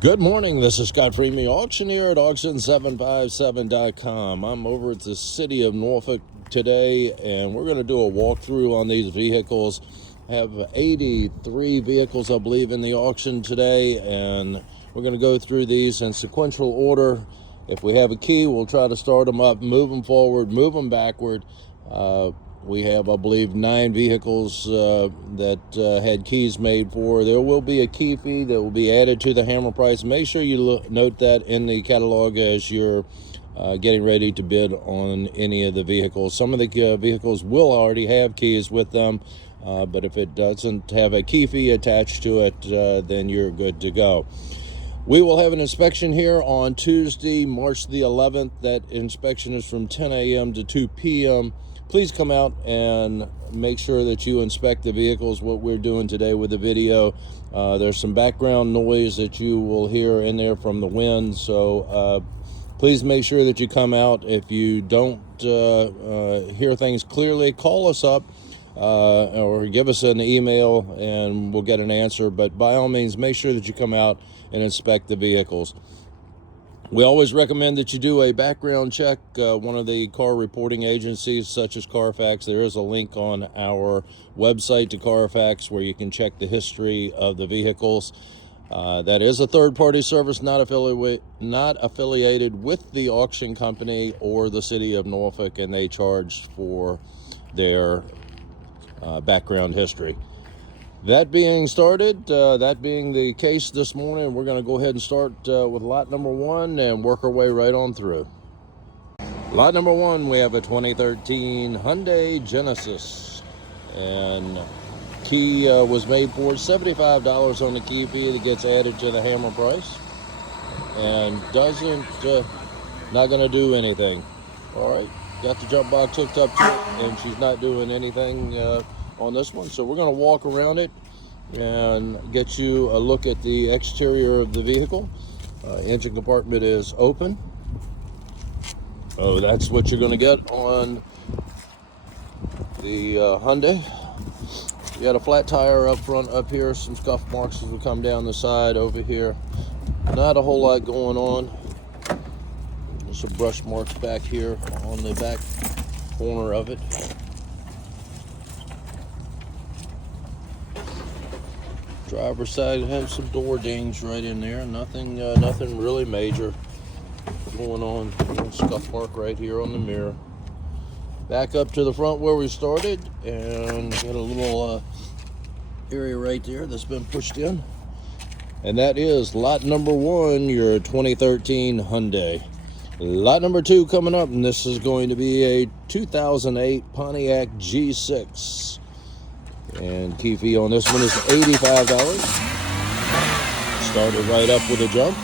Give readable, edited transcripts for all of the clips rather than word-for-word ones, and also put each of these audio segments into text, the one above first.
Good morning, this is Scott Freemy, auctioneer at auction757.com. I'm over at the city of Norfolk today, and we're going to do a walkthrough on these vehicles. I have 83 vehicles, I believe, in the auction today, and we're going to go through these in sequential order. If we have a key, we'll try to start them up, move them forward, move them backward. We have, I believe, 9 vehicles that had keys made for. There will be a key fee that will be added to the hammer price. Make sure you note that in the catalog as you're getting ready to bid on any of the vehicles. Some of the vehicles will already have keys with them, but if it doesn't have a key fee attached to it, then you're good to go. We will have an inspection here on Tuesday, March the 11th. That inspection is from 10 a.m. to 2 p.m. Please come out and make sure that you inspect the vehicles, what we're doing today with the video. There's some background noise that you will hear in there from the wind, so please make sure that you come out. If you don't hear things clearly, call us up or give us an email and we'll get an answer. But by all means, make sure that you come out and inspect the vehicles. We always recommend that you do a background check. One of the car reporting agencies, such as Carfax, there is a link on our website to Carfax where you can check the history of the vehicles. That is a third-party service, not affiliated with the auction company or the city of Norfolk, and they charge for their background history. That being the case this morning, we're going to go ahead and start with lot number 1 and work our way right on through. Lot number 1, we have a 2013 Hyundai Genesis, and key was made for $75 on the key fee that gets added to the hammer price, and not going to do anything. All right, got the jump box hooked up to it, and she's not doing anything on this one, so we're going to walk around it and get you a look at the exterior of the vehicle. Engine compartment is open. Oh, that's what you're going to get on the Hyundai. You got a flat tire up front up here, some scuff marks as we come down the side over here. Not a whole lot going on. There's some brush marks back here on the back corner of it. Driver's side has some door dings right in there. Nothing really major going on. A little scuff mark right here on the mirror. Back up to the front where we started, and got a little area right there that's been pushed in. And that is lot number 1, your 2013 Hyundai. Lot number 2 coming up, and this is going to be a 2008 Pontiac G6. And key fee on this one is $85. Started right up with a jump.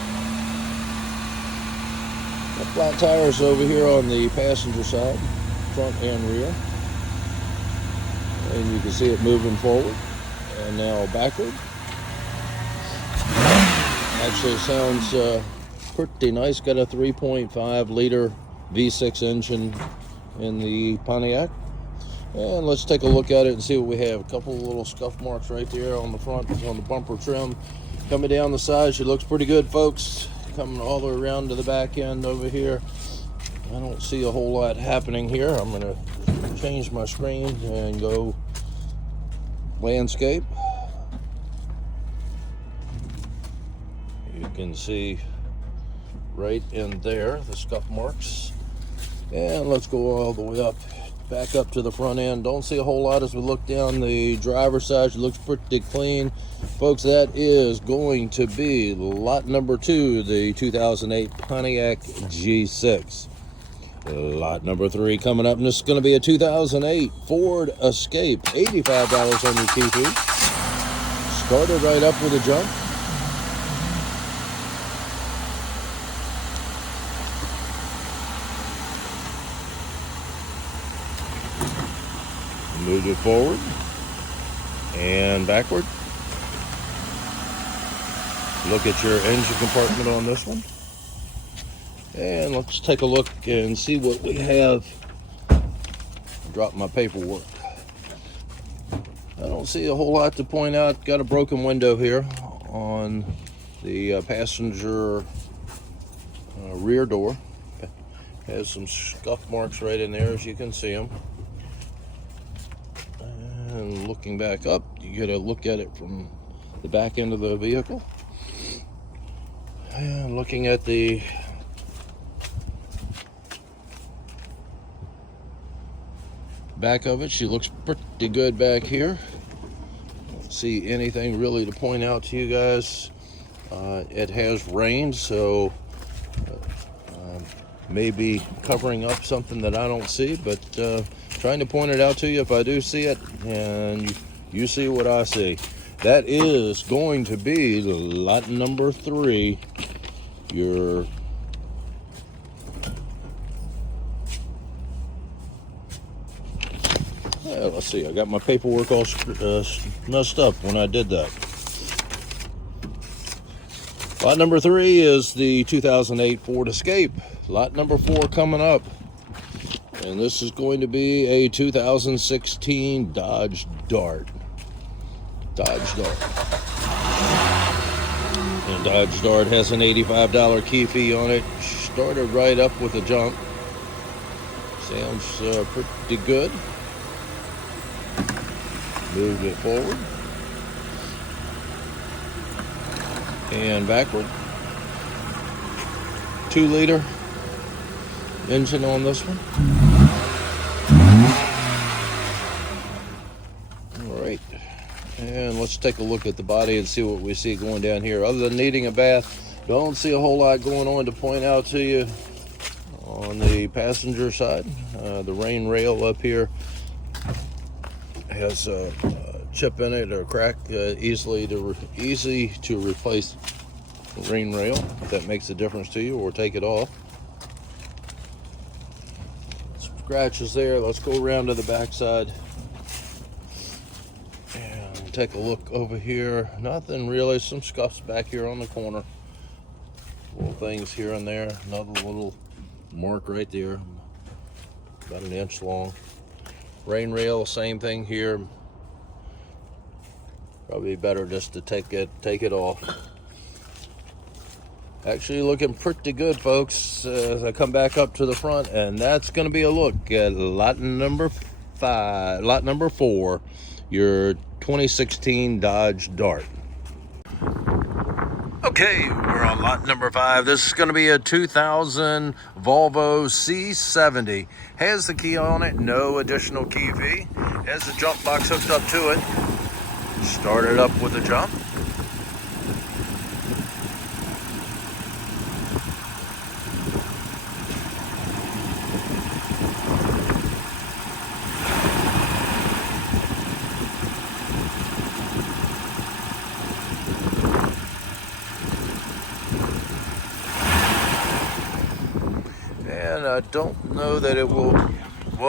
Got flat tires over here on the passenger side, front and rear. And you can see it moving forward and now backward. Actually sounds pretty nice. Got a 3.5 liter V6 engine in the Pontiac. And let's take a look at it and see what we have. A couple of little scuff marks right there on the front, on the bumper trim. Coming down the side, she looks pretty good, folks. Coming all the way around to the back end over here. I don't see a whole lot happening here. I'm going to change my screen and go landscape. You can see right in there the scuff marks. And let's go all the way up. Back up to the front end. Don't see a whole lot as we look down the driver's side. It looks pretty clean. Folks, that is going to be lot number 2, the 2008 Pontiac G6. Lot number 3 coming up, and this is going to be a 2008 Ford Escape. $85 on your key fee. Started right up with a jump. Move it forward and backward. Look at your engine compartment on this one. And let's take a look and see what we have. Drop my paperwork. I don't see a whole lot to point out. Got a broken window here on The passenger rear door has some scuff marks right in there, as you can see them. And looking back up, you get a look at it from the back end of the vehicle. And looking at the back of it, she looks pretty good back here. Don't see anything really to point out to you guys. It has rain, so maybe covering up something that I don't see, but trying to point it out to you if I do see it, and you see what I see. That is going to be lot number 3. Your let's see, I got my paperwork all messed up when I did that. Lot number 3 is the 2008 Ford Escape. Lot number 4 coming up. And this is going to be a 2016 Dodge Dart. Dodge Dart. And Dodge Dart has an $85 key fee on it. Started right up with a jump. Sounds pretty good. Moved it forward. And backward. 2-liter engine on this one. All right, and let's take a look at the body and see what we see going down here. Other than needing a bath, don't see a whole lot going on to point out to you. On the passenger side, the rain rail up here has a chip in it or a crack, easy to replace the rain rail if that makes a difference to you, or take it off. Scratches there. Let's go around to the back side and take a look over here. Nothing really. Some scuffs back here on the corner, little things here and there. Another little mark right there, about an inch long. Rain rail, same thing here. Probably better just to take it off. Actually looking pretty good, folks, as I come back up to the front, and that's going to be a look at lot number 4, your 2016 Dodge Dart. Okay, we're on lot number 5. This is going to be a 2000 Volvo C70. Has the key on it, no additional key fee. Has the jump box hooked up to it. Started up with a jump. And I don't know that it will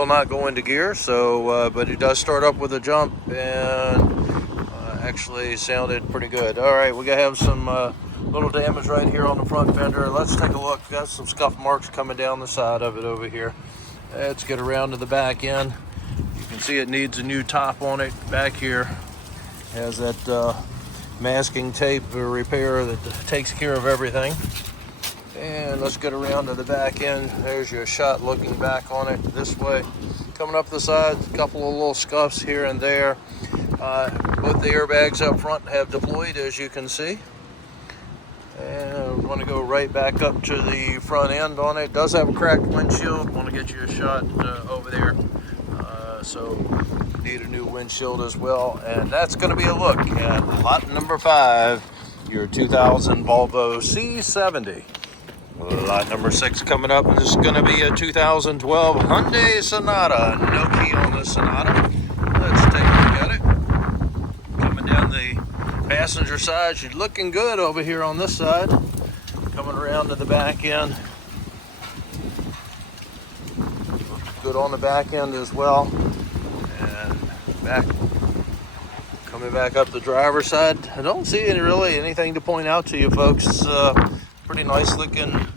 not go into gear, so but it does start up with a jump, and actually sounded pretty good. All right, we're gonna have some little damage right here on the front fender. Let's take a look. Got some scuff marks coming down the side of it over here. Let's get around to the back end. You can see it needs a new top on it back here. Has that masking tape repair that takes care of everything. And let's get around to the back end. There's your shot looking back on it this way. Coming up the side, a couple of little scuffs here and there. Both the airbags up front have deployed, as you can see. And we're going to go right back up to the front end on it. It does have a cracked windshield. Want to get you a shot over there. So need a new windshield as well. And that's going to be a look at lot number 5, your 2000 Volvo C70. Lot number 6 coming up, and this is going to be a 2012 Hyundai Sonata. No key on the Sonata. Let's take a look at it. Coming down the passenger side, she's looking good over here on this side. Coming around to the back end. Good on the back end as well. And coming back up the driver's side. I don't see really anything to point out to you folks. Pretty nice looking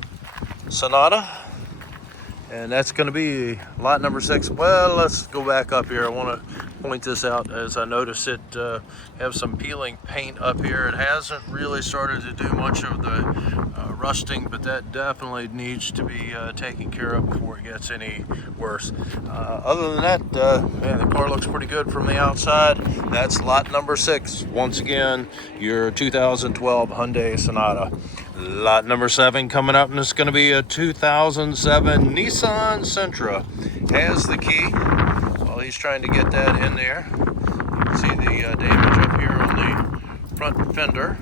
Sonata, and that's going to be lot number 6. Well, let's go back up here. I want to point this out as I notice it have some peeling paint up here. It hasn't really started to do much of the rusting, but that definitely needs to be taken care of before it gets any worse. Other than that, man, the car looks pretty good from the outside. That's lot number 6. Once again, your 2012 Hyundai Sonata. Lot number 7 coming up, and it's going to be a 2007 Nissan Sentra. Has the key. While he's trying to get that in there, you can see the damage up here on the front fender,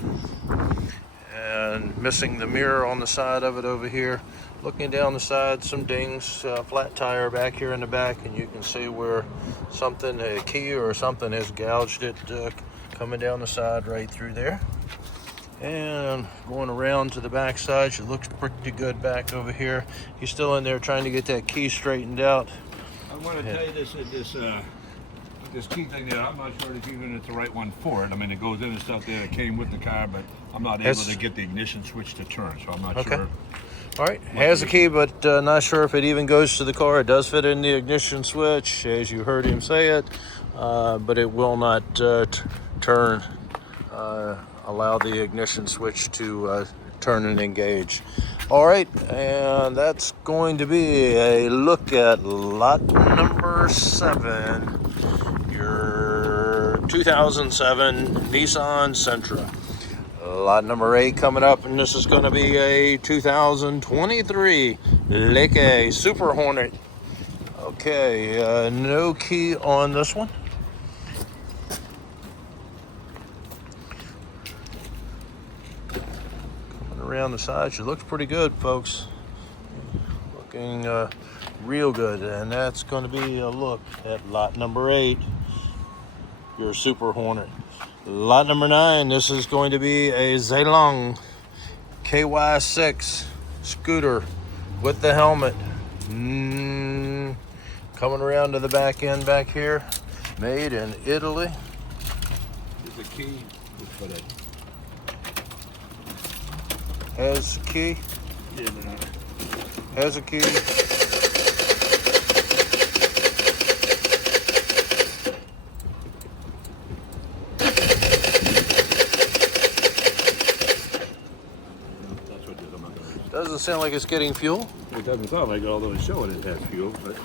and missing the mirror on the side of it over here. Looking down the side, some dings, flat tire back here in the back, and you can see where something, a key or something, has gouged it coming down the side right through there. And going around to the back side, she looks pretty good back over here. He's still in there trying to get that key straightened out. I want to tell you this key thing there, I'm not sure if even it's the right one for it. I mean, it goes in and stuff there that came with the car, but I'm not able to get the ignition switch to turn, so I'm not sure. All right, has a key, but not sure if it even goes to the car. It does fit in the ignition switch, as you heard him say it, but it will not turn, allow the ignition switch to turn and engage. All right, and that's going to be a look at lot number 7, your 2007 Nissan Sentra. Lot number 8 coming up, and this is going to be a 2023 Lexus Super Hornet. Okay, no key on this one. Around the side, she looks pretty good, folks. Looking real good, and that's going to be a look at lot number 8, your Super Hornet. Lot number 9, this is going to be a Zhejiang KY6 scooter with the helmet. Coming around to the back end back here, made in Italy. There's a key for that. Has a key. Yeah, no. Has a key. Doesn't sound like it's getting fuel. It doesn't sound like it, although it's showing it has fuel, but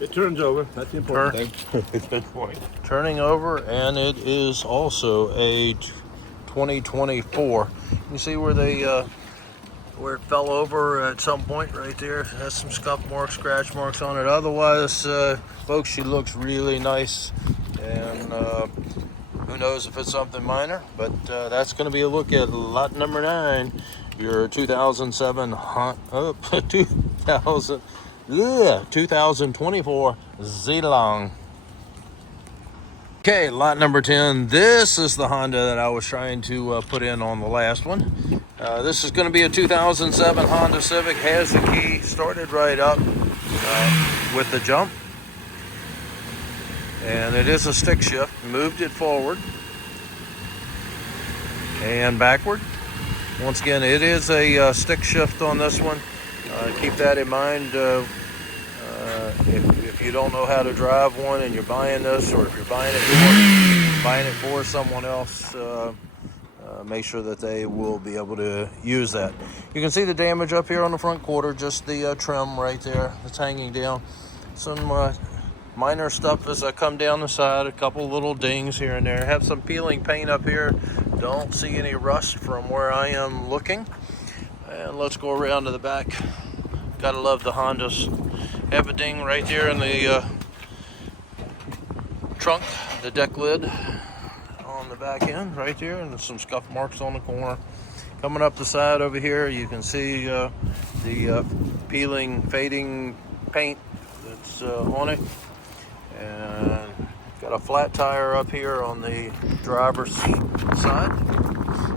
it turns over. That's the important thing. Good point. Turning over, and it is also a 2024. You see where they where it fell over at some point right there. It has some scuff marks, scratch marks on it. Otherwise, folks, she looks really nice, and who knows if it's something minor, but that's going to be a look at lot number 9, your 2007 2024 Zhejiang. Okay, lot number 10. This is the Honda that I was trying to put in on the last one. This is going to be a 2007 Honda Civic. Has the key, started right up with the jump. And it is a stick shift. Moved it forward and backward. Once again, it is a stick shift on this one. Keep that in mind. If you don't know how to drive one and you're buying this, or if you're buying it for someone else, make sure that they will be able to use that. You can see the damage up here on the front quarter, just the trim right there that's hanging down. Some minor stuff as I come down the side, a couple little dings here and there. Have some peeling paint up here. Don't see any rust from where I am looking. And let's go around to the back. Gotta love the Hondas. Have a ding right there in the trunk, the deck lid on the back end right there, and some scuff marks on the corner. Coming up the side over here, you can see the peeling, fading paint that's on it. And got a flat tire up here on the driver's side.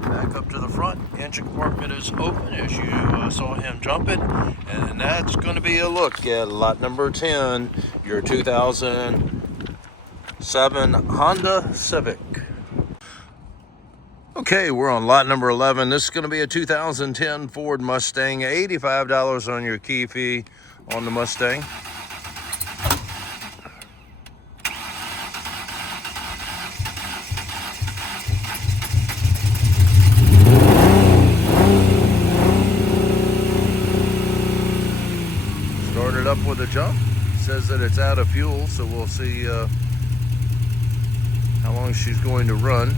Back up to the front, engine compartment is open as you saw him jumping, and that's going to be a look at lot number 10, your 2007 Honda Civic. Okay, we're on lot number 11. This is going to be a 2010 Ford Mustang. $85 on your key fee on the Mustang. up with a jump. It says that it's out of fuel, so we'll see how long she's going to run.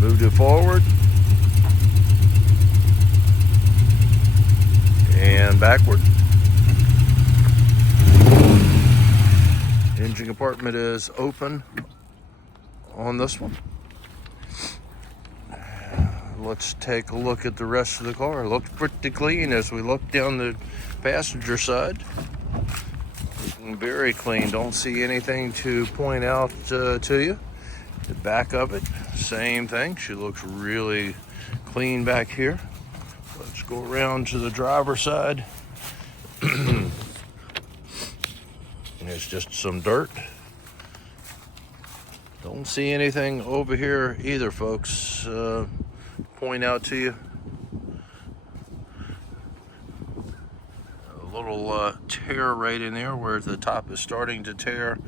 Moved it forward and backward. Engine compartment is open on this one. Let's take a look at the rest of the car. It looks pretty clean as we look down the passenger side. Looking very clean. Don't see anything to point out to you. The back of it, same thing. She looks really clean back here. Let's go around to the driver's side. It's just some dirt. Don't see anything over here either, folks. Point out to you. A little tear right in there where the top is starting to tear.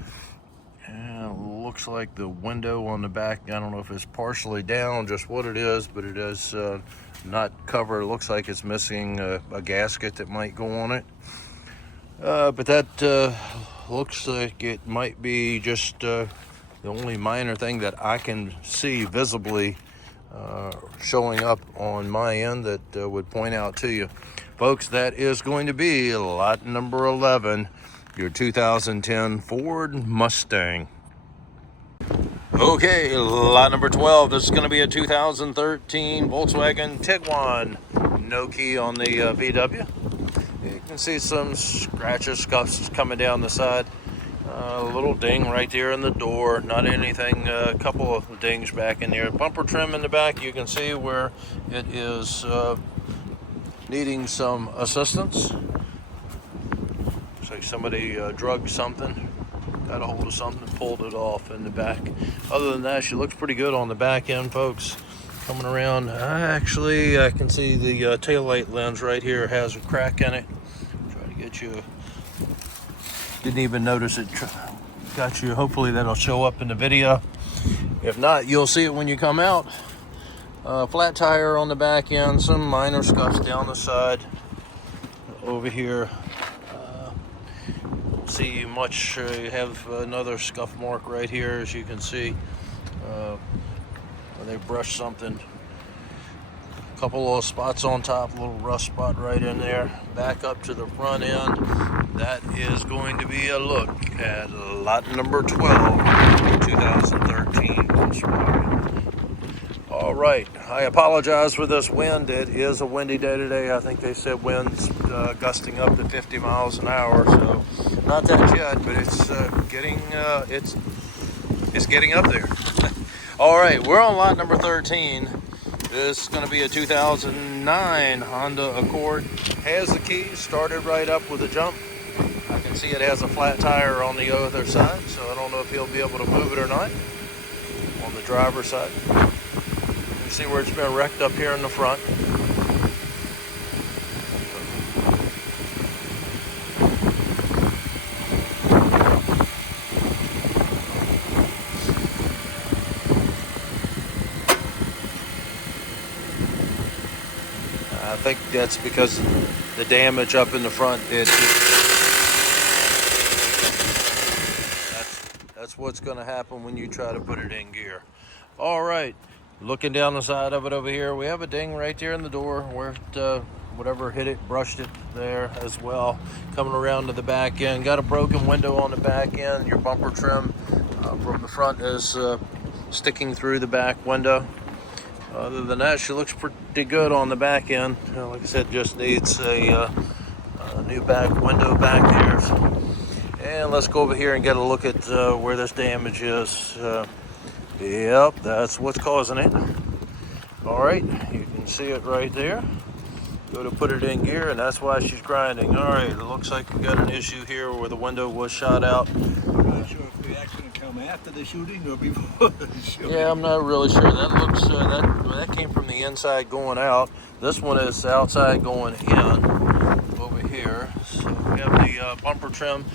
And looks like the window on the back, I don't know if it's partially down, just what it is, but it is not covered. It looks like it's missing a gasket that might go on it. But that looks like it might be just the only minor thing that I can see visibly showing up on my end that would point out to you. Folks, that is going to be lot number 11, your 2010 Ford Mustang. Okay, lot number 12, this is going to be a 2013 Volkswagen Tiguan. No key on the VW. You can see some scratches, scuffs coming down the side. A little ding right there in the door, not anything, a couple of dings back in there. Bumper trim in the back, you can see where it is needing some assistance. Looks like somebody drugged something, got a hold of something, pulled it off in the back. Other than that, she looks pretty good on the back end, folks. Coming around, actually, I can see the taillight lens right here has a crack in it. Try to get you. Didn't even notice it. Got you. Hopefully that'll show up in the video. If not, you'll see it when you come out. Flat tire on the back end, some minor scuffs down the side. Over here, don't see much. You have another scuff mark right here, as you can see. Where they brushed something. A couple of spots on top, a little rust spot right in there. Back up to the front end. That is going to be a look at lot number 12, 2013 Volkswagen. All right, I apologize for this wind. It is a windy day today. I think they said winds gusting up to 50 miles an hour. So not that yet, but it's getting up there. All right, we're on lot number 13. This is going to be a 2009 Honda Accord. Has the keys, started right up with a jump. I can see it has a flat tire on the other side, so I don't know if he'll be able to move it or not. On the driver's side. You can see where it's been wrecked up here in the front. I think that's because the damage up in the front. That's what's going to happen when you try to put it in gear. All right, looking down the side of it over here, we have a ding right there in the door where it, whatever hit it, brushed it there as well. Coming around to the back end, got a broken window on the back end. Your bumper trim from the front is sticking through the back window. Other than that, she looks pretty good on the back end. Like I said, just needs a new back window back there. And let's go over here and get a look at where this damage is. Yep, that's what's causing it. All right, you can see it right there. Go to put it in gear, and that's why she's grinding. All right, it looks like we got an issue here where the window was shot out. I'm not sure if the accident come after the shooting or before the shooting. Yeah, I'm not really sure. That looks that came from the inside going out. This one is outside going in over here. So we have the bumper trim.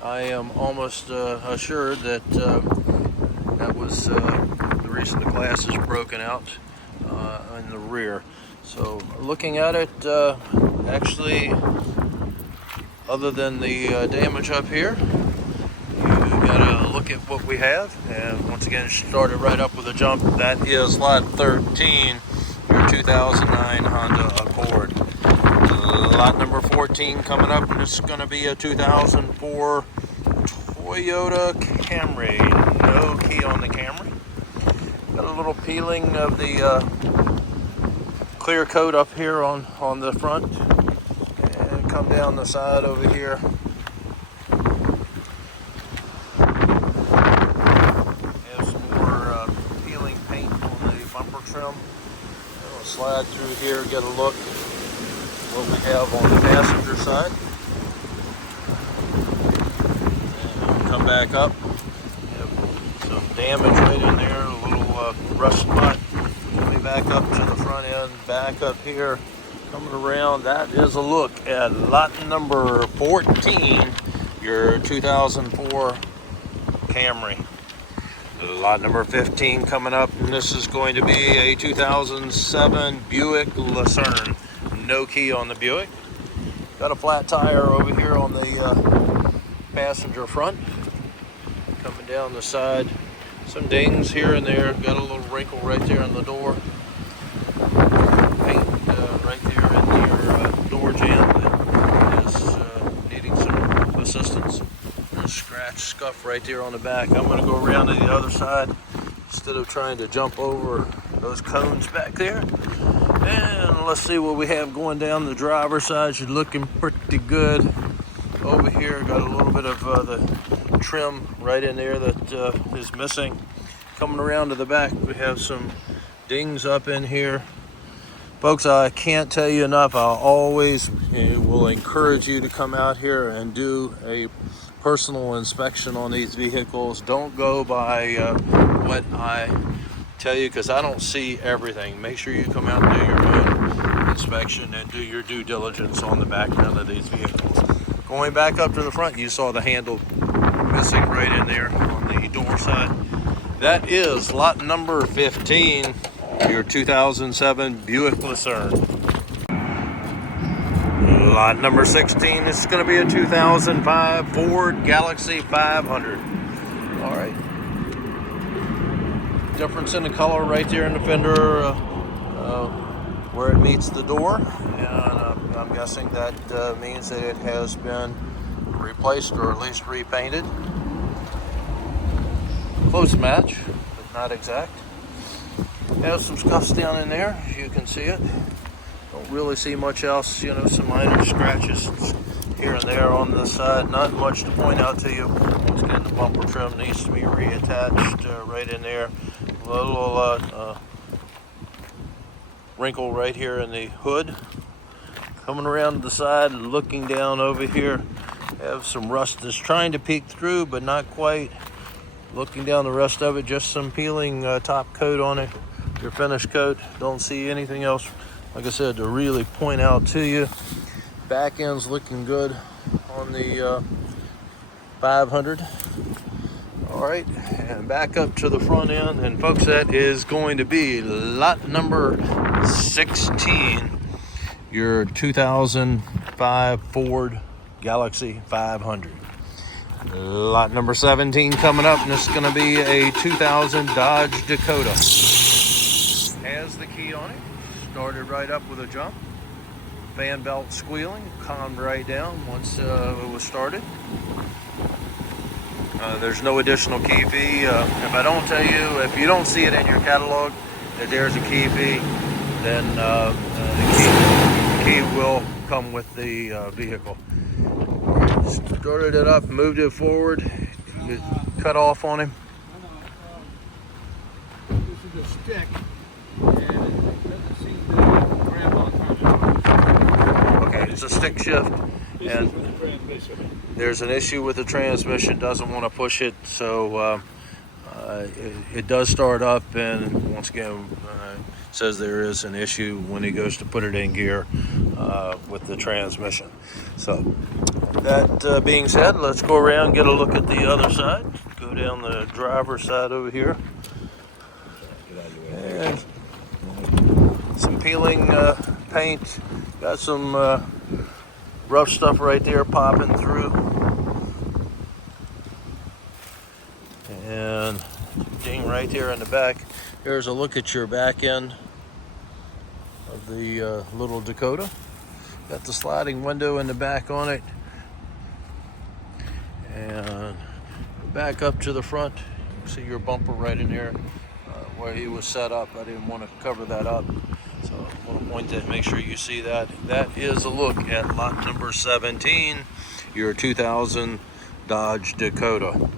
I am almost assured that that was the reason the glass is broken out in the rear. So looking at it, actually, other than the damage up here, you gotta look at what we have. And once again, started right up with a jump. That is lot 13, your 2009 Honda Accord. Lot number 14 coming up, and this is going to be a 2004 Toyota Camry. No key on the Camry. Got a little peeling of the clear coat up here on the front, and come down the side over here. Have some more peeling paint on the bumper trim. I'll slide through here, get a look what we have on the passenger side, and come back up. Have some damage right in there, a little rust spot. Coming back up to the front end, back up here, coming around. That is a look at lot number 14, your 2004 Camry. Lot number 15 coming up, and this is going to be a 2007 Buick Lucerne. No key on the Buick. Got a flat tire over here on the passenger front. Coming down the side, some dings here and there. Got a little wrinkle right there on the door. Paint right there in your door jamb that is needing some assistance. And a scratch scuff right there on the back. I'm going to go around to the other side instead of trying to jump over those cones back there. And let's see what we have going down the driver's side. She's looking pretty good. Over here, got a little bit of the trim right in there that is missing. Coming around to the back, we have some dings up in here. Folks, I can't tell you enough. I always will encourage you to come out here and do a personal inspection on these vehicles. Don't go by what I tell you, because I don't see everything. Make sure you come out and do your own inspection and do your due diligence on the background of these vehicles. Going back up to the front, you saw the handle missing right in there on the door side. That is lot number 15, your 2007 Buick Lucerne. Lot number 16 is going to be a 2005 Ford Galaxie 500. All right. Difference in the color right there in the fender where it meets the door, and I'm guessing that means that it has been replaced or at least repainted. Close match, but not exact. Has some scuffs down in there, you can see it. Don't really see much else, you know, some minor scratches here and there on the side. Not much to point out to you. Once again, the bumper trim needs to be reattached right in there. A little wrinkle right here in the hood. Coming around to the side, looking down over here, have some rust that's trying to peek through, but not quite. Looking down the rest of it, just some peeling top coat on it, your finish coat. Don't see anything else, like I said, to really point out to you. Back end's looking good on the 500. All right, and back up to the front end, and folks, that is going to be lot number 16, your 2005 Ford Galaxie 500. Lot number 17 coming up, and this is going to be a 2000 Dodge Dakota. Has the key on it. Started right up with a jump. Fan belt squealing, calmed right down once it was started. There's no additional key fee. If I don't tell you, if you don't see it in your catalog that there's a key fee, then the key will come with the vehicle. Started it up, moved it forward, cut off on him. This is a stick, and it doesn't seem to grab on. Okay, it's a stick shift, and there's an issue with the transmission. Doesn't want to push it, so it does start up, and once again says there is an issue when he goes to put it in gear with the transmission. So that being said, let's go around and get a look at the other side. Go down the driver's side over here. And some some peeling paint. Got some rough stuff right there popping through. And ding right there in the back. Here's a look at your back end of the little Dakota. Got the sliding window in the back on it. And back up to the front. You can see your bumper right in there where he was set up. I didn't want to cover that up. So I'm going to point that, make sure you see that. That is a look at lot number 17, your 2000 Dodge Dakota.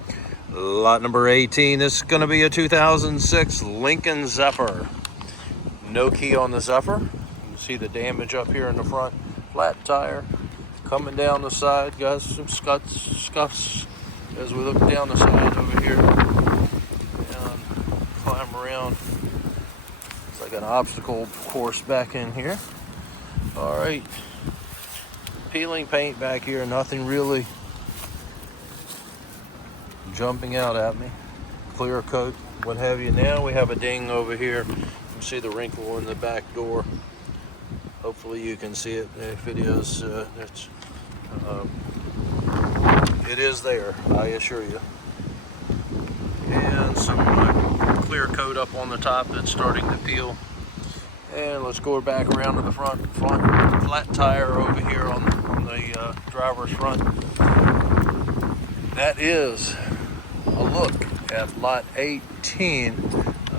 Lot number 18, this is going to be a 2006 Lincoln Zephyr. No key on the Zephyr. You can see the damage up here in the front. Flat tire. Coming down the side, got some scuffs as we look down the side over here. And climb around. It's like an obstacle course back in here. All right. Peeling paint back here, nothing really jumping out at me. Clear coat, what have you. Now we have a ding over here. You can see the wrinkle in the back door. Hopefully you can see it. If it is, it is there, I assure you. And some clear coat up on the top that's starting to peel. And let's go back around to the front flat tire over here on the driver's front. That is a look at lot 18.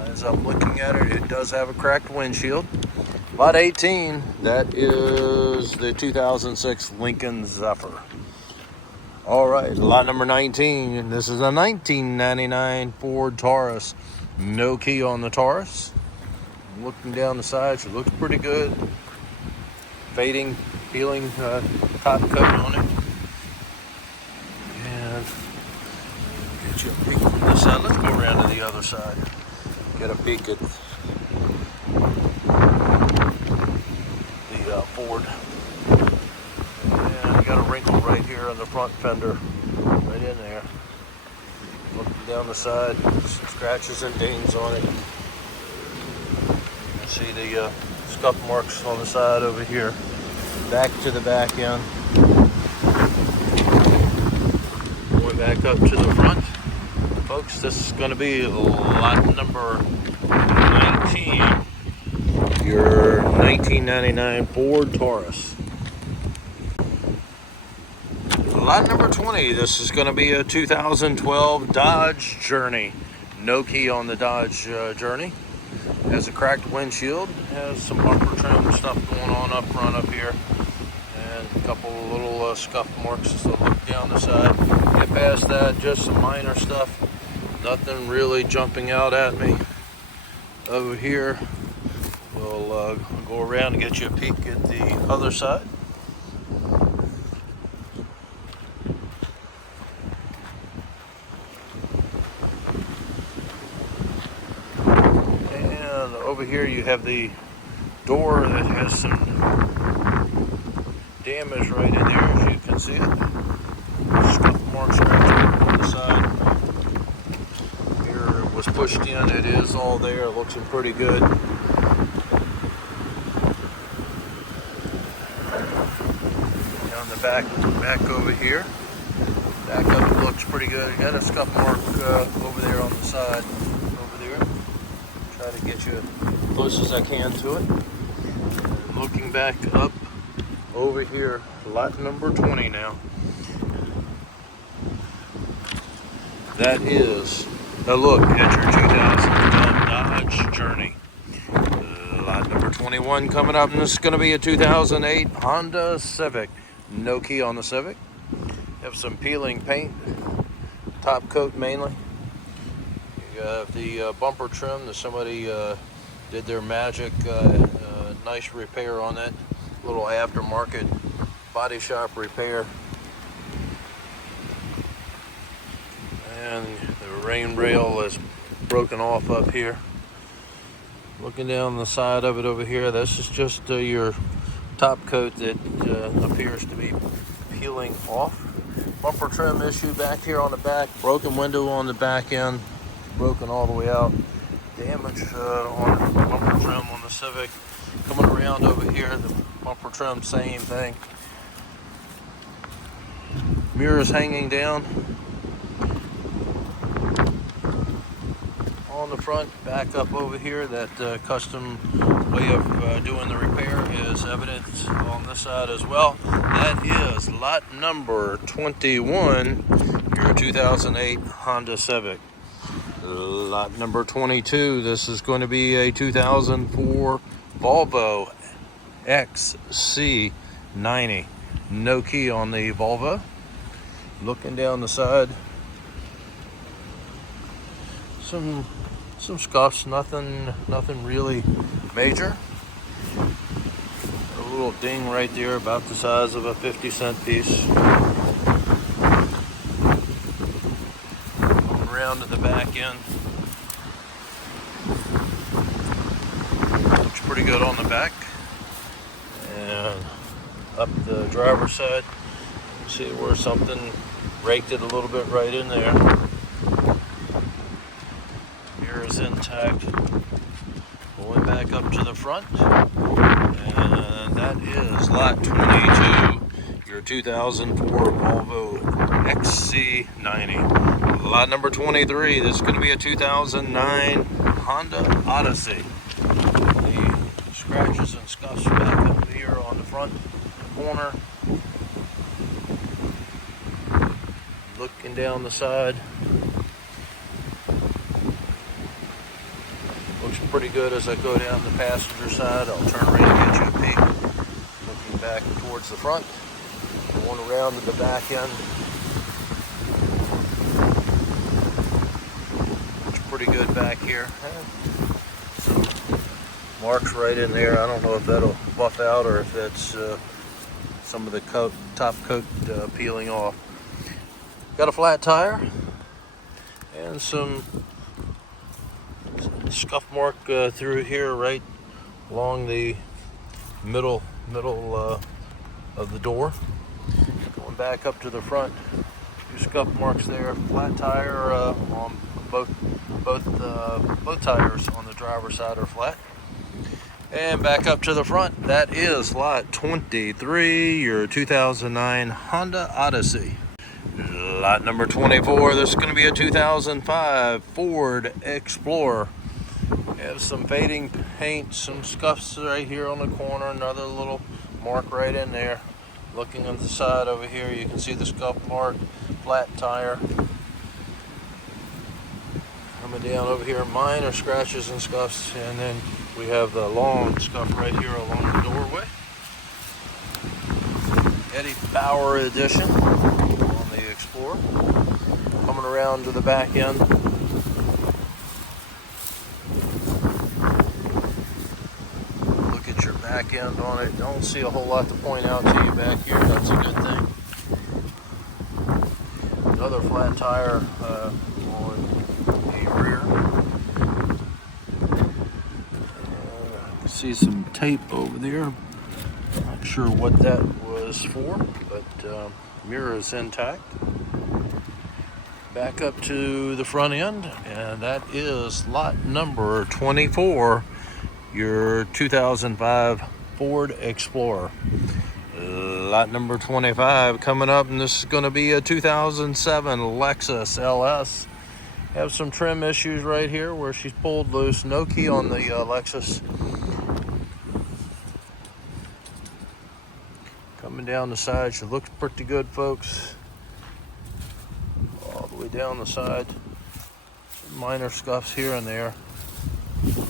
As I'm looking at it, it does have a cracked windshield. Lot 18, that is the 2006 Lincoln Zephyr. All right, lot number 19, and this is a 1999 Ford Taurus. No key on the Taurus. Looking down the side, she looks pretty good. Fading, peeling top coat on it. And get you a peek from this side. Let's go around to the other side. Get a peek at the Ford. And you got a wrinkle right here on the front fender, right in there. Looking down the side, some scratches and dings on it. You see the scuff marks on the side over here. Back to the back end. Going back up to the front. Folks, this is going to be lot number 19. Your 1999 Ford Taurus. Lot number 20, this is going to be a 2012 Dodge Journey. No key on the Dodge Journey. Has a cracked windshield. Has some bumper trim stuff going on up front up here. And a couple of little scuff marks as I look down the side. Get past that, just some minor stuff. Nothing really jumping out at me. Over here, we'll go around and get you a peek at the other side. And over here you have the door that has some damage right in there, as you can see it. Scuff marks scratching on the side. Here it was pushed in, it is all there, looks pretty good. Back over here. Back up, it looks pretty good. Got a scuff mark over there on the side. Over there. Try to get you as close as I can to it. And looking back up over here, lot number 20 now. That is a look at your 2001 Dodge Journey. Lot number 21 coming up, and this is going to be a 2008 Honda Civic. No key on the Civic. Have some peeling paint, top coat mainly. You have the bumper trim that somebody did their magic, nice repair on that. Little aftermarket body shop repair. And the rain rail is broken off up here. Looking down the side of it over here, this is just your top coat that appears to be peeling off. Bumper trim issue back here on the back. Broken window on the back end. Broken all the way out. Damage on the bumper trim on the Civic. Come around over here, the bumper trim, same thing. Mirrors hanging down on the front. Back up over here, that custom way of doing the repair is evident on this side as well. That is lot number 21, your 2008 Honda Civic. Lot number 22, this is going to be a 2004 Volvo XC90. No key on the Volvo. Looking down the side, some scuffs, nothing really major. A little ding right there, about the size of a 50-cent piece. Around to the back end. Looks pretty good on the back. And up the driver's side, you can see where something raked it a little bit right in there. Mirror is intact. Going back up to the front, and that is lot 22, your 2004 Volvo XC90. Lot number 23, this is going to be a 2009 Honda Odyssey. The scratches and scuffs back up here on the front corner. Looking down the side, looks pretty good as I go down the passenger side. I'll turn around and get you a peek. Looking back towards the front, going around to the back end. Looks pretty good back here. Some marks right in there. I don't know if that'll buff out or if that's some of the top coat peeling off. Got a flat tire and some scuff mark through here right along the middle of the door. Going back up to the front, a few scuff marks there. Flat tire on both tires on the driver's side are flat. And back up to the front, that is lot 23, your 2009 Honda Odyssey. Lot number 24, this is going to be a 2005 Ford Explorer. Have some fading paint, some scuffs right here on the corner, another little mark right in there. Looking on the side over here, you can see the scuff mark, flat tire. Coming down over here, minor scratches and scuffs, and then we have the long scuff right here along the doorway. Eddie Bauer edition on the Explorer. Coming around to the back end. Look at your back end on it. Don't see a whole lot to point out to you back here. That's a good thing. Another flat tire on the rear. See some tape over there. Not sure what that was for, but mirror is intact. Back up to the front end, and that is lot number 24, your 2005 Ford Explorer. Lot number 25 coming up, and this is going to be a 2007 Lexus LS. Have some trim issues right here where she's pulled loose. No key on the Lexus. Coming down the side, she looks pretty good, folks. All the way down the side. Some minor scuffs here and there. Some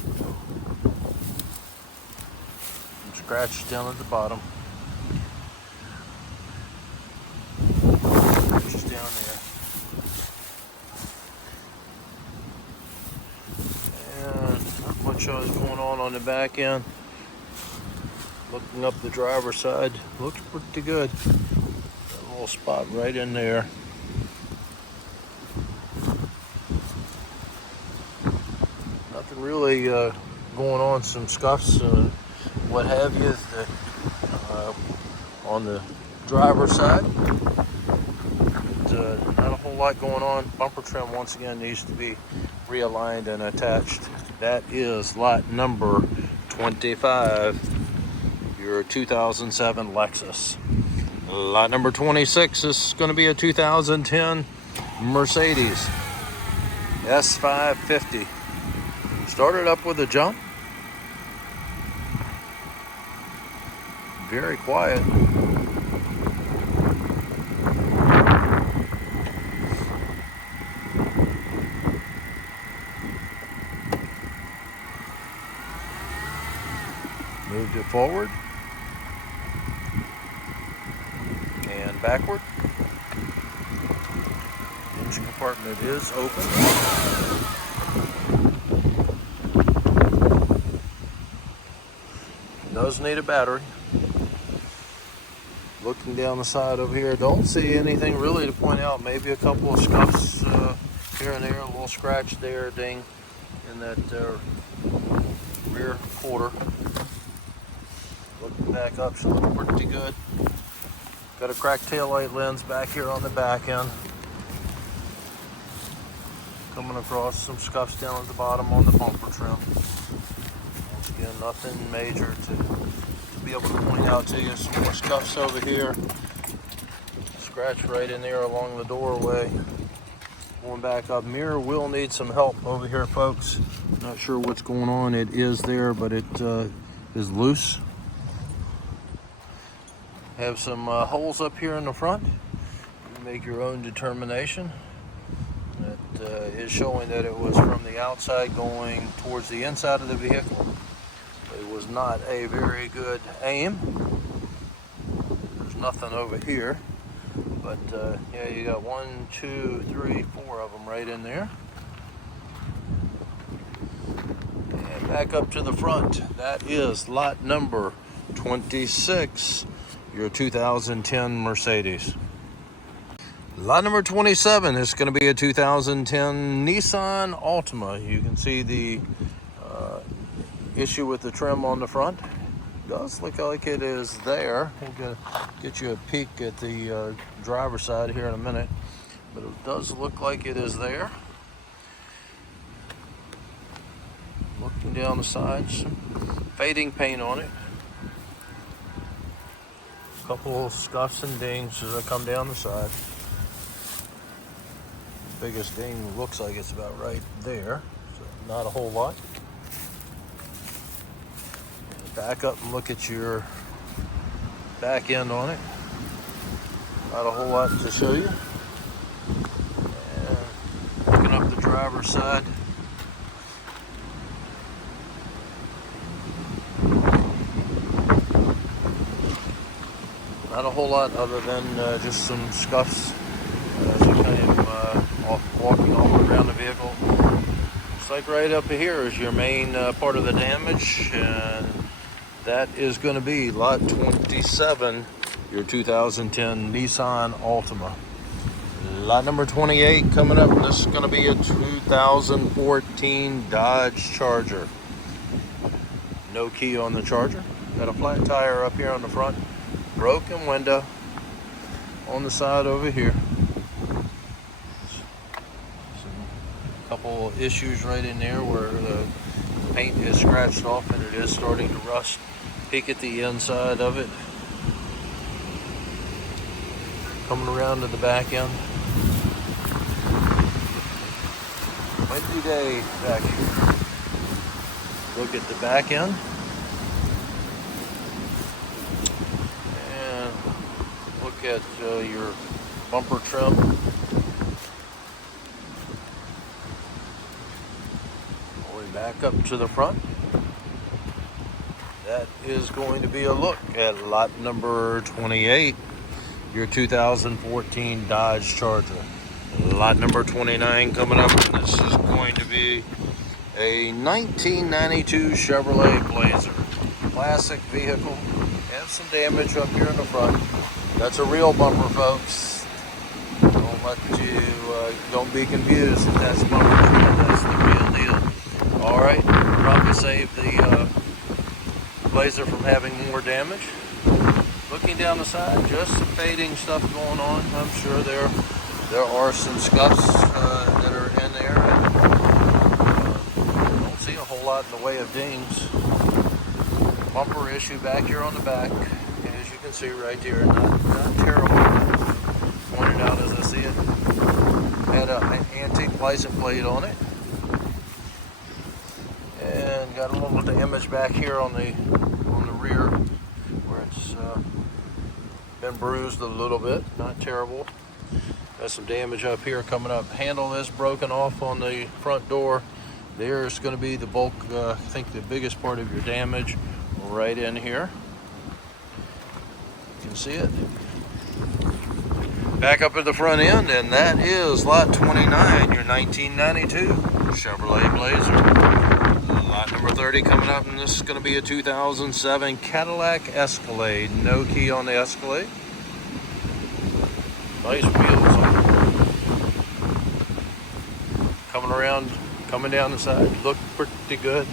scratches down at the bottom. Scratches down there. And not much else going on the back end. Looking up the driver's side, looks pretty good. Got a little spot right in there. Nothing really going on, some scuffs, what have you, on the driver's side. But, not a whole lot going on. Bumper trim once again needs to be realigned and attached. That is lot number 25. your 2007 Lexus. Lot number 26 is going to be a 2010 Mercedes S550. Started up with a jump. Very quiet. Moved it forward and backward. Engine compartment is open. Does need a battery. Looking down the side over here, don't see anything really to point out. Maybe a couple of scuffs here and there, a little scratch there, ding, in that rear quarter. Looking back up, she looks pretty good. Got a cracked taillight lens back here on the back end. Coming across some scuffs down at the bottom on the bumper trim. Once again, nothing major to be able to point out to you. Some more scuffs over here. Scratch right in there along the doorway. Going back up, mirror will need some help over here, folks. Not sure what's going on. It is there, but it is loose. Have some holes up here in the front. You make your own determination. That is showing that it was from the outside going towards the inside of the vehicle. It was not a very good aim. There's nothing over here, but yeah, you got 1, 2, 3, 4 of them right in there. And back up to the front. That is lot number 26. Your 2010 Mercedes. Lot number 27 is going to be a 2010 Nissan Altima. You can see the issue with the trim on the front. Does look like it is there. We'll get you a peek at the driver's side here in a minute, but it does look like it is there. Looking down the sides, some fading paint on it. Couple of scuffs and dings as I come down the side. The biggest ding looks like it's about right there, so not a whole lot. Back up and look at your back end on it. Not a whole lot to show you. And looking up the driver's side. Not a whole lot other than just some scuffs as you kind of walking all around the vehicle. Looks like right up here is your main part of the damage, and that is going to be lot 27, your 2010 Nissan Altima. Lot number 28 coming up. This is going to be a 2014 Dodge Charger. No key on the Charger. Got a flat tire up here on the front. Broken window on the side over here. A couple issues right in there where the paint is scratched off and it is starting to rust. Peek at the inside of it. Coming around to the back end. Windy day back here. Look at the back end. Look at your bumper trim. Going back up to the front. That is going to be a look at lot number 28, your 2014 Dodge Charger. Lot number 29 coming up, and this is going to be a 1992 Chevrolet Blazer. Classic vehicle. Have some damage up here in the front. That's a real bumper, folks. Don't be confused if that's bumper trim. That's the real deal. All right, probably saved the Blazer from having more damage. Looking down the side, just some fading stuff going on. I'm sure there are some scuffs that are in there. Don't see a whole lot in the way of dings. bumper issue back here on the back, as you can see right there. Not terrible. Pointed out as I see it. Had an antique license plate on it, and got a little damage back here on the rear, where it's been bruised a little bit. Not terrible. Got some damage up here coming up. Handle is broken off on the front door. There's going to be the bulk, I think the biggest part of your damage right in here. You can see it. Back up at the front end, and that is lot 29, your 1992 Chevrolet Blazer. Lot number 30 coming up, and this is going to be a 2007 Cadillac Escalade. No key on the Escalade. Nice wheels on it. Coming around, coming down the side, look pretty good.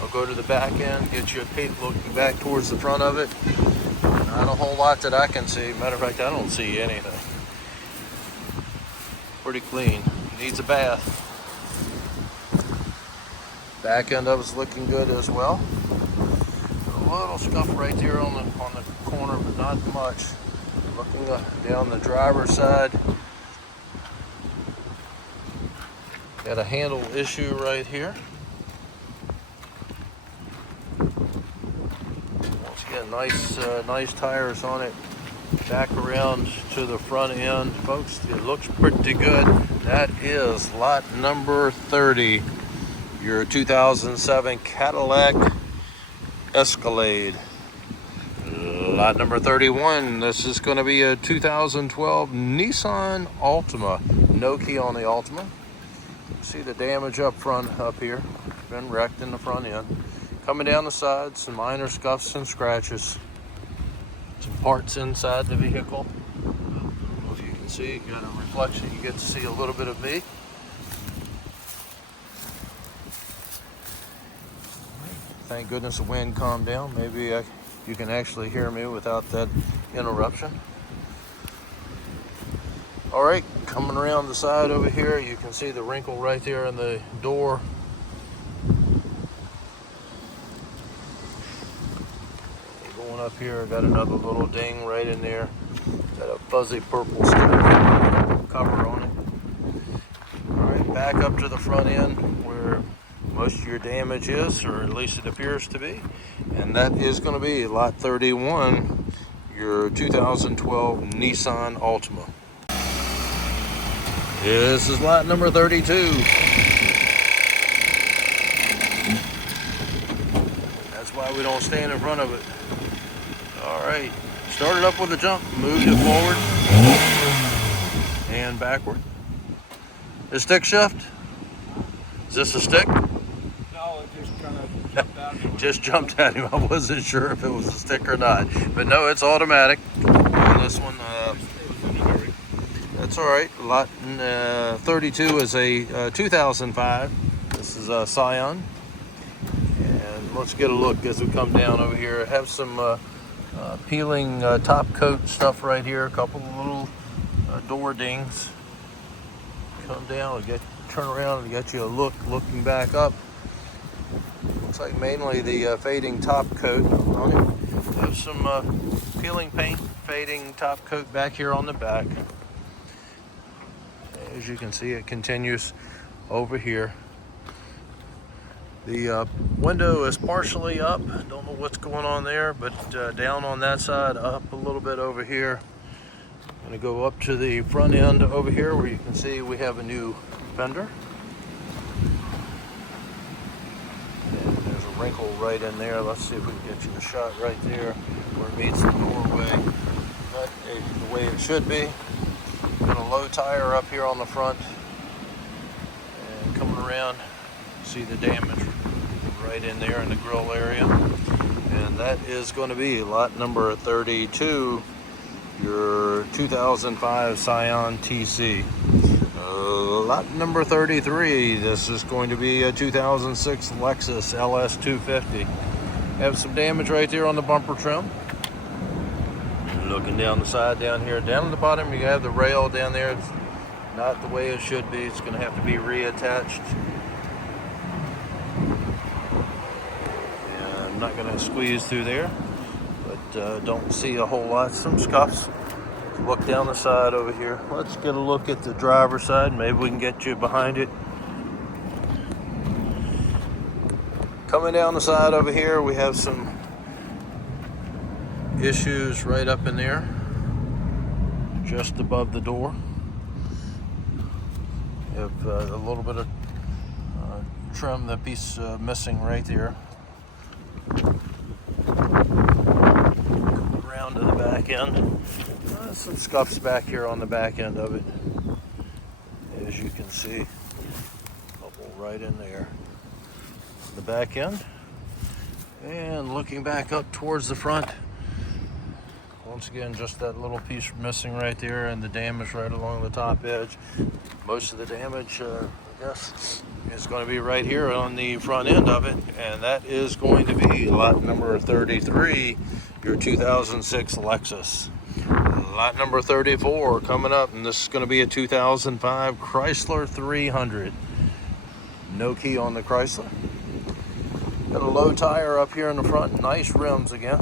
I'll go to the back end, get you a peek looking back towards the front of it. Not a whole lot that I can see. Matter of fact, I don't see anything. Pretty clean. Needs a bath. Back end of it's looking good as well. A little scuff right there on the corner, but not much. Looking down the driver's side, got a handle issue right here. Once again, nice tires on it. Back around to the front end, folks, it looks pretty good. That is lot number 30, your 2007 Cadillac Escalade. Lot number 31, this is going to be a 2012 Nissan Altima. No key on the Altima. See the damage up front up here. Been wrecked in the front end. Coming down the side, some minor scuffs and scratches. Some parts inside the vehicle. If you can see, got a reflection. You get to see a little bit of me. Thank goodness the wind calmed down. Maybe you can actually hear me without that interruption. All right, coming around the side over here, you can see the wrinkle right there in the door. Going up here, got another little ding right in there. Got a fuzzy purple cover on it. All right, back up to the front end where most of your damage is, or at least it appears to be. And that is going to be lot 31, your 2012 Nissan Altima. This is lot number 32. That's why we don't stand in front of it. All right, started up with a jump, moved it forward and backward. The stick shift? Is this a stick? No, it just kind of jumped out. Just jumped at him. I wasn't sure if it was a stick or not. But no, it's automatic on this one. That's all right. Lot 32 is a 2005. This is a Scion. And let's get a look as we come down over here. I have some peeling top coat stuff right here. A couple of little door dings. Come down and turn around and get you a look looking back up. Looks like mainly the fading top coat on it. There's some peeling paint, fading top coat back here on the back. As you can see, it continues over here. The window is partially up. Don't know what's going on there, but down on that side, up a little bit over here. I'm going to go up to the front end over here where you can see we have a new fender. And there's a wrinkle right in there. Let's see if we can get you a shot right there where it meets the doorway. But the way it should be. Got a low tire up here on the front. And coming around, see the damage right in there in the grill area. And that is going to be lot number 32, your 2005 Scion TC. Lot number 33, this is going to be a 2006 Lexus LS 250. Have some damage right there on the bumper trim. Looking down the side down here, down at the bottom you have the rail down there. It's not the way it should be. It's going to have to be reattached. And I'm not going to squeeze through there, but don't see a whole lot. Some scuffs. Look down the side over here. Let's get a look at the driver's side. Maybe we can get you behind it. Coming down the side over here, we have some issues right up in there, just above the door. You have a little bit of trim, that piece missing right there. Around to the back end. Some scuffs back here on the back end of it, as you can see. A couple right in there. The back end. And looking back up towards the front, once again, just that little piece missing right there, and the damage right along the top edge. Most of the damage, I guess, is going to be right here on the front end of it, and that is going to be lot number 33, your 2006 Lexus. Lot number 34 coming up, and this is going to be a 2005 Chrysler 300. No key on the Chrysler. Got a low tire up here in the front, nice rims again.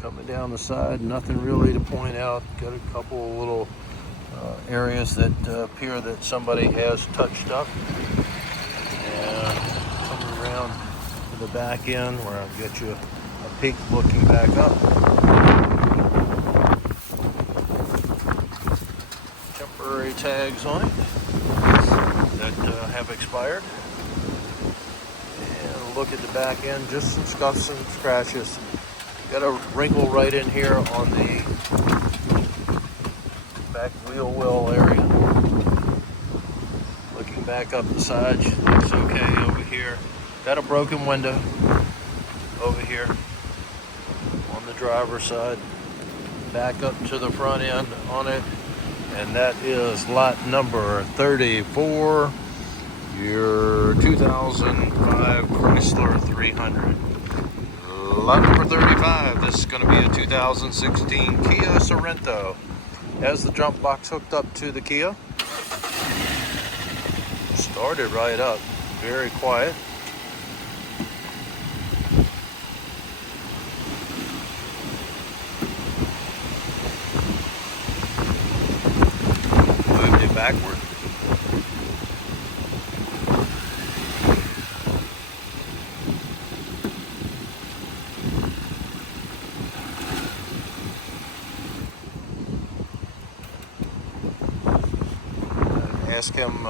Coming down the side, nothing really to point out. Got a couple of little areas that appear that somebody has touched up. And coming around to the back end where I'll get you a peek looking back up. Temporary tags on it that have expired. And look at the back end, just some scuffs and scratches. Got a wrinkle right in here on the back wheel well area. Looking back up the side, looks okay over here. Got a broken window over here on the driver's side. Back up to the front end on it, and that is lot number 34, your 2005 Chrysler 300. Lot number 35, this is going to be a 2016 Kia Sorento. Has the jump box hooked up to the Kia. Started right up, very quiet. Moved it backward. Ask him.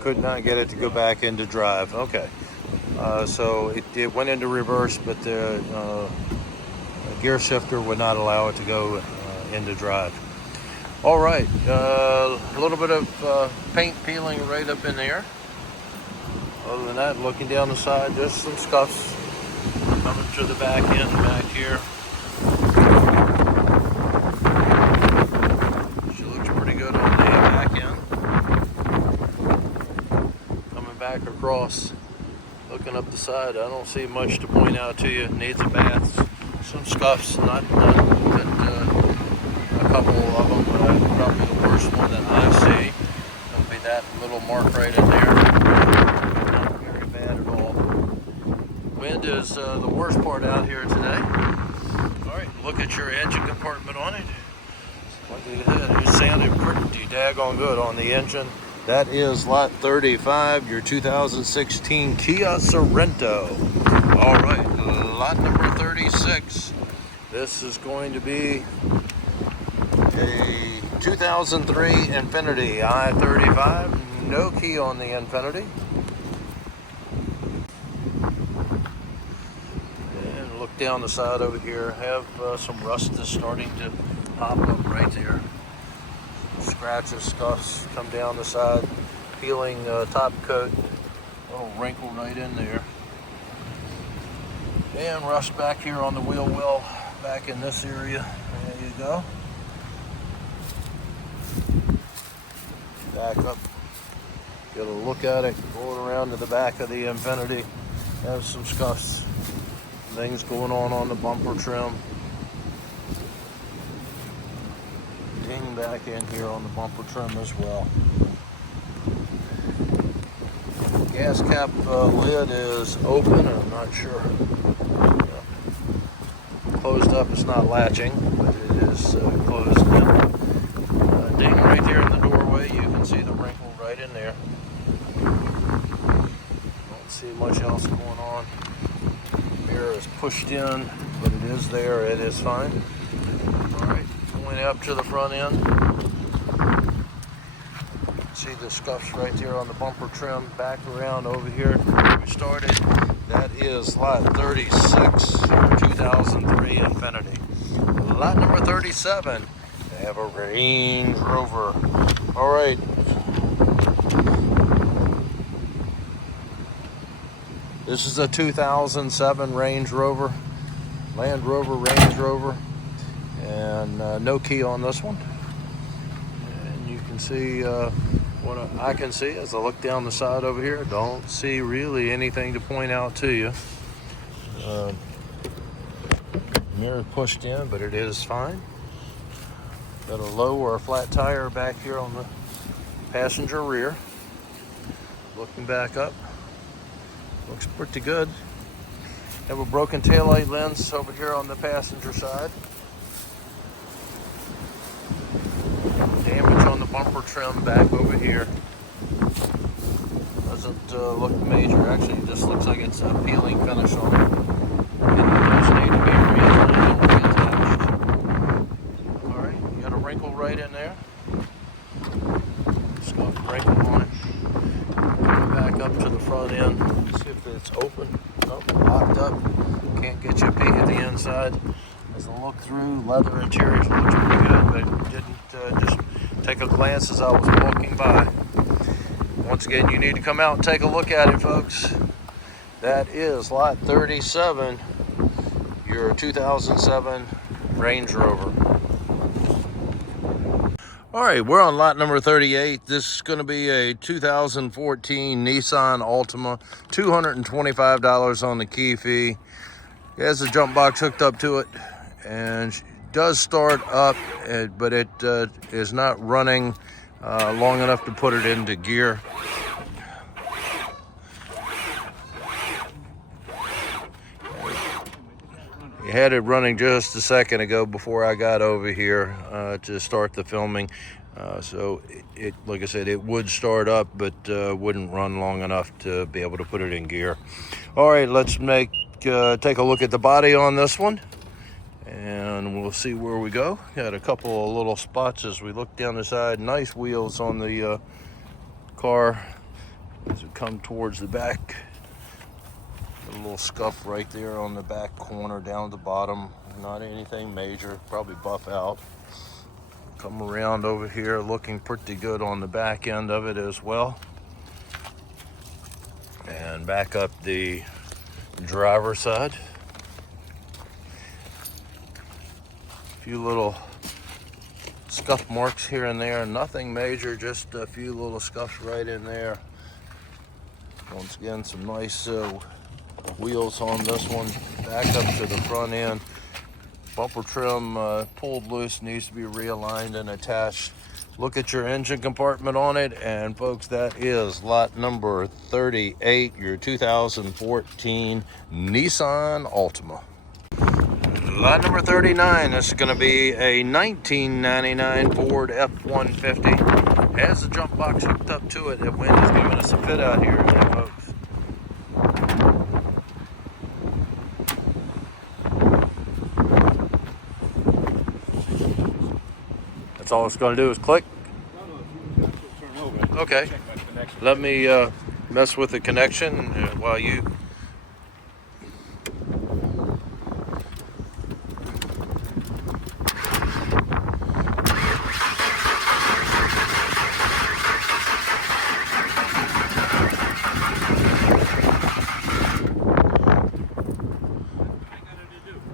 Could not get it to go back into drive. Okay. So it went into reverse, but the gear shifter would not allow it to go into drive. All right. A little bit of paint peeling right up in there. Other than that, looking down the side, just some scuffs. Coming to the back end back here. She looks pretty good on the back end. Coming back across, looking up the side, I don't see much to point out to you. Needs a bath. Some scuffs, not but a couple of them. Probably the worst one that I see. That'll be that little mark right in there. Not very bad at all. Wind is the worst part out here today. All right, look at your engine compartment on it. It sounded pretty daggone good on the engine. That is lot 35, your 2016 Kia Sorento. All right, lot number 36. This is going to be a 2003 Infiniti I35. No key on the Infiniti. Down the side over here, have some rust is starting to pop up right there. Scratches, scuffs come down the side, peeling top coat, little wrinkle right in there, and rust back here on the wheel well back in this area. There you go. Back up, get a look at it, going around to the back of the Infiniti. Have some scuffs. Things going on the bumper trim. Ding looking back in here on the bumper trim as well. Gas cap lid is open, I'm not sure. Closed up, it's not latching, but it is closed in. Ding right there in the doorway, you can see the wrinkle right in there. Don't see much else going on. Mirror is pushed in, but it is there, it is fine. Alright, going up to the front end. See the scuffs right there on the bumper trim. Back around over here where we started. That is lot 36, 2003 Infiniti. Lot number 37, they have a Range Rover. Alright. This is a 2007 Range Rover. Land Rover, Range Rover. And no key on this one. And you can see what I can see as I look down the side over here. Don't see really anything to point out to you. Mirror pushed in, but it is fine. Got a low or a flat tire back here on the passenger rear. Looking back up, looks pretty good. Have a broken taillight lens over here on the passenger side. Damage on the bumper trim back over here. Doesn't look major. Actually, it just looks like it's a peeling finish on it. And it does need to be realigned and reattached. Alright, you got a wrinkle right in there. Scuff wrinkle on it. Go back up to the front end. See if it's open. Nope, locked up. Can't get you a peek at the inside. As I look through, leather interior looks pretty good, but didn't just take a glance as I was walking by. Once again, you need to come out and take a look at it, folks. That is lot 37, your 2007 Range Rover. All right, we're on lot number 38. This is going to be a 2014 Nissan Altima, $225 on the key fee. It has a jump box hooked up to it, and it does start up, but it is not running long enough to put it into gear. You had it running just a second ago before I got over here to start the filming. So it, like I said, it would start up, but wouldn't run long enough to be able to put it in gear. All right, let's take a look at the body on this one, and we'll see where we go. Got a couple of little spots as we look down the side. Nice wheels on the car as we come towards the back. A little scuff right there on the back corner down the bottom. Not anything major, probably buff out. Come around over here, looking pretty good on the back end of it as well. And back up the driver's side. A few little scuff marks here and there, nothing major, just a few little scuffs right in there. Once again, some nice wheels on this one. Back up to the front end. Bumper trim pulled loose, needs to be realigned and attached. Look at your engine compartment on it, and folks, that is lot number 38, your 2014 Nissan Altima. Lot number 39, this is going to be a 1999 Ford F-150. Has a jump box hooked up to it. The wind is giving us a fit out here today, folks. That's all it's going to do is click. Okay. Let me mess with the connection while you.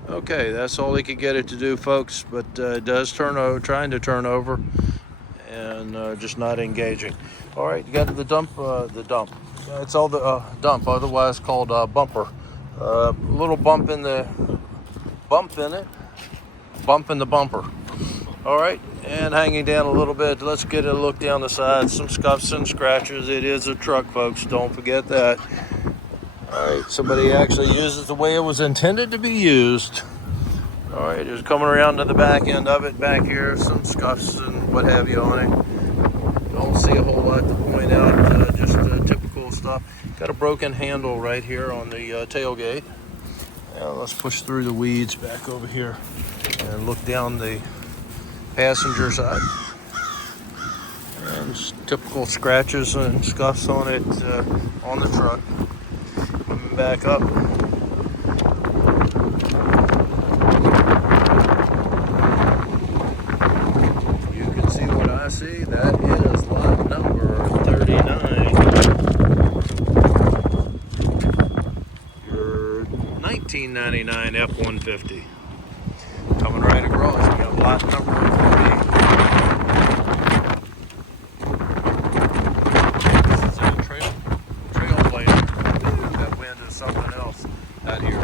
Okay, that's all he could get it to do, folks, but it does turn over, trying to turn over, and just not engaging. All right, you got the dump. It's all the dump, otherwise called bumper. Little bump in the bump in it, bump in the bumper. All right, and hanging down a little bit, let's get a look down the side. Some scuffs and scratches. It is a truck, folks, don't forget that. All right, somebody actually used it the way it was intended to be used. All right, just coming around to the back end of it back here, some scuffs and what have you on it. Don't see a whole lot to point out, just typical stuff. Got a broken handle right here on the tailgate. Now let's push through the weeds back over here and look down the passenger side. And typical scratches and scuffs on it on the truck. Coming back up. You can see what I see. That is lot number 39. Your 1999 F-150. Coming right across, we got lot number 40. This is a Trailblazer. That wind is something else out here.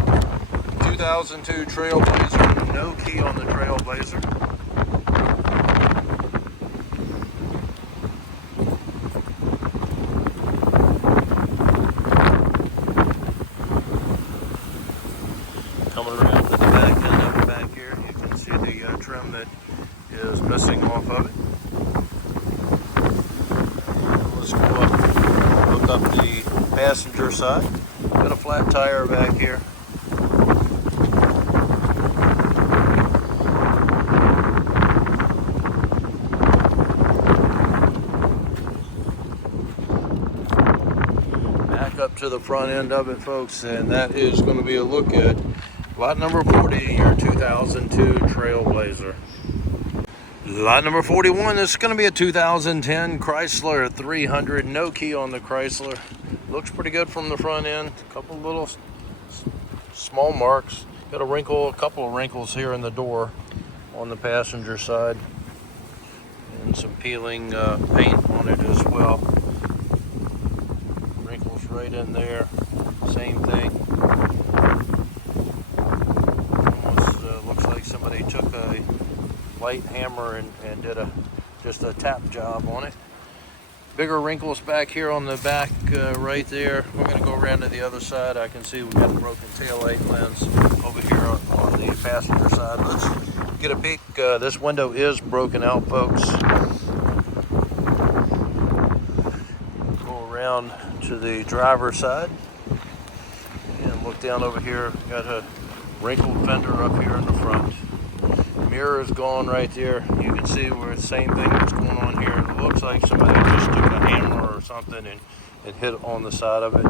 2002 Trailblazer, no key on the Trailblazer. Coming around to the back end of it back here, you can see the trim that is missing off of it. And let's go up, look up the passenger side. Got a flat tire back here. Back up to the front end of it, folks, and that is going to be a look at lot number 40, your 2002 Trailblazer. Lot number 41 is going to be a 2010 Chrysler 300, no key on the Chrysler. Looks pretty good from the front end. A couple little small marks. Got a couple of wrinkles here in the door on the passenger side. And some peeling paint on it as well. Wrinkles right in there. Same thing. Looks like somebody took a light hammer and did just a tap job on it. Bigger wrinkles back here on the back right there. We're going to go around to the other side. I can see we've got a broken taillight lens over here on the passenger side. Let's get a peek. This window is broken out, folks. Go around to the driver's side and look down over here. Got a wrinkled fender up here in the front. Mirror is gone right there. You can see where the same thing that's going on here. It looks like somebody just took a hammer or something and hit on the side of it.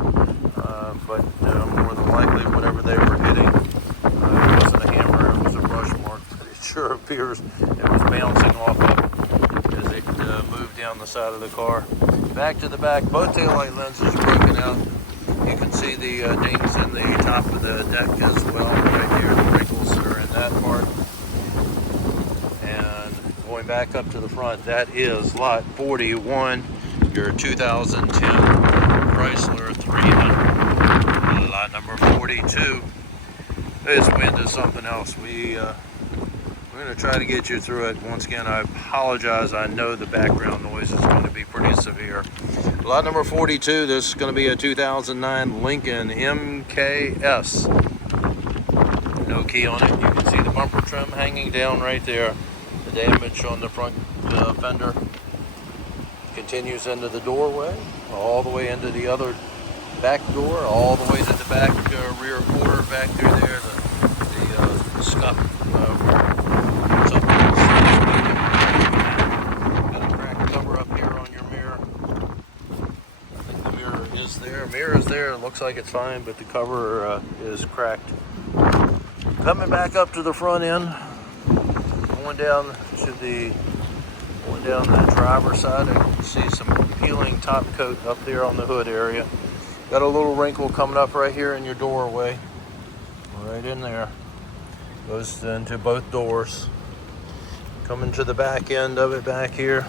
But more than likely, whatever they were hitting, it wasn't a hammer, it was a brush mark. But it sure appears it was bouncing off of it as it moved down the side of the car. Back to the back, both taillight lenses broken out. You can see the dings in the top of the deck as well, right here, the wrinkles that are in that part. And going back up to the front, that is lot 41, your 2010 Chrysler 300. Lot number 42. This wind is something else. We're going to try to get you through it. Once again, I apologize. I know the background noise is going to be pretty severe. Lot number 42, this is going to be a 2009 Lincoln MKS. No key on it. You can see the bumper trim hanging down right there. The damage on the front fender continues into the doorway, all the way into the other back door, all the way to the back rear quarter back through there. The scuff got a cracked cover up here on your mirror. I think the mirror is there. Mirror is there. It looks like it's fine, but the cover is cracked. Coming back up to the front end, going down the driver's side, I can see some peeling top coat up there on the hood area. Got a little wrinkle coming up right here in your doorway, right in there. Goes into both doors. Coming to the back end of it back here.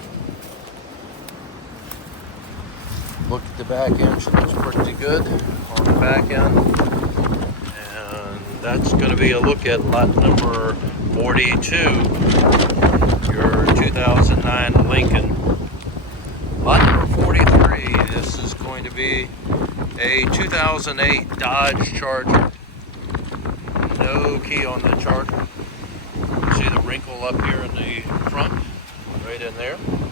Look at the back end, she looks pretty good on the back end. And that's going to be a look at lot number 42. your 2009 Lincoln. Lot number 43, this is going to be a 2008 Dodge Charger. No key on the Charger. See the wrinkle up here in the front, right in there. And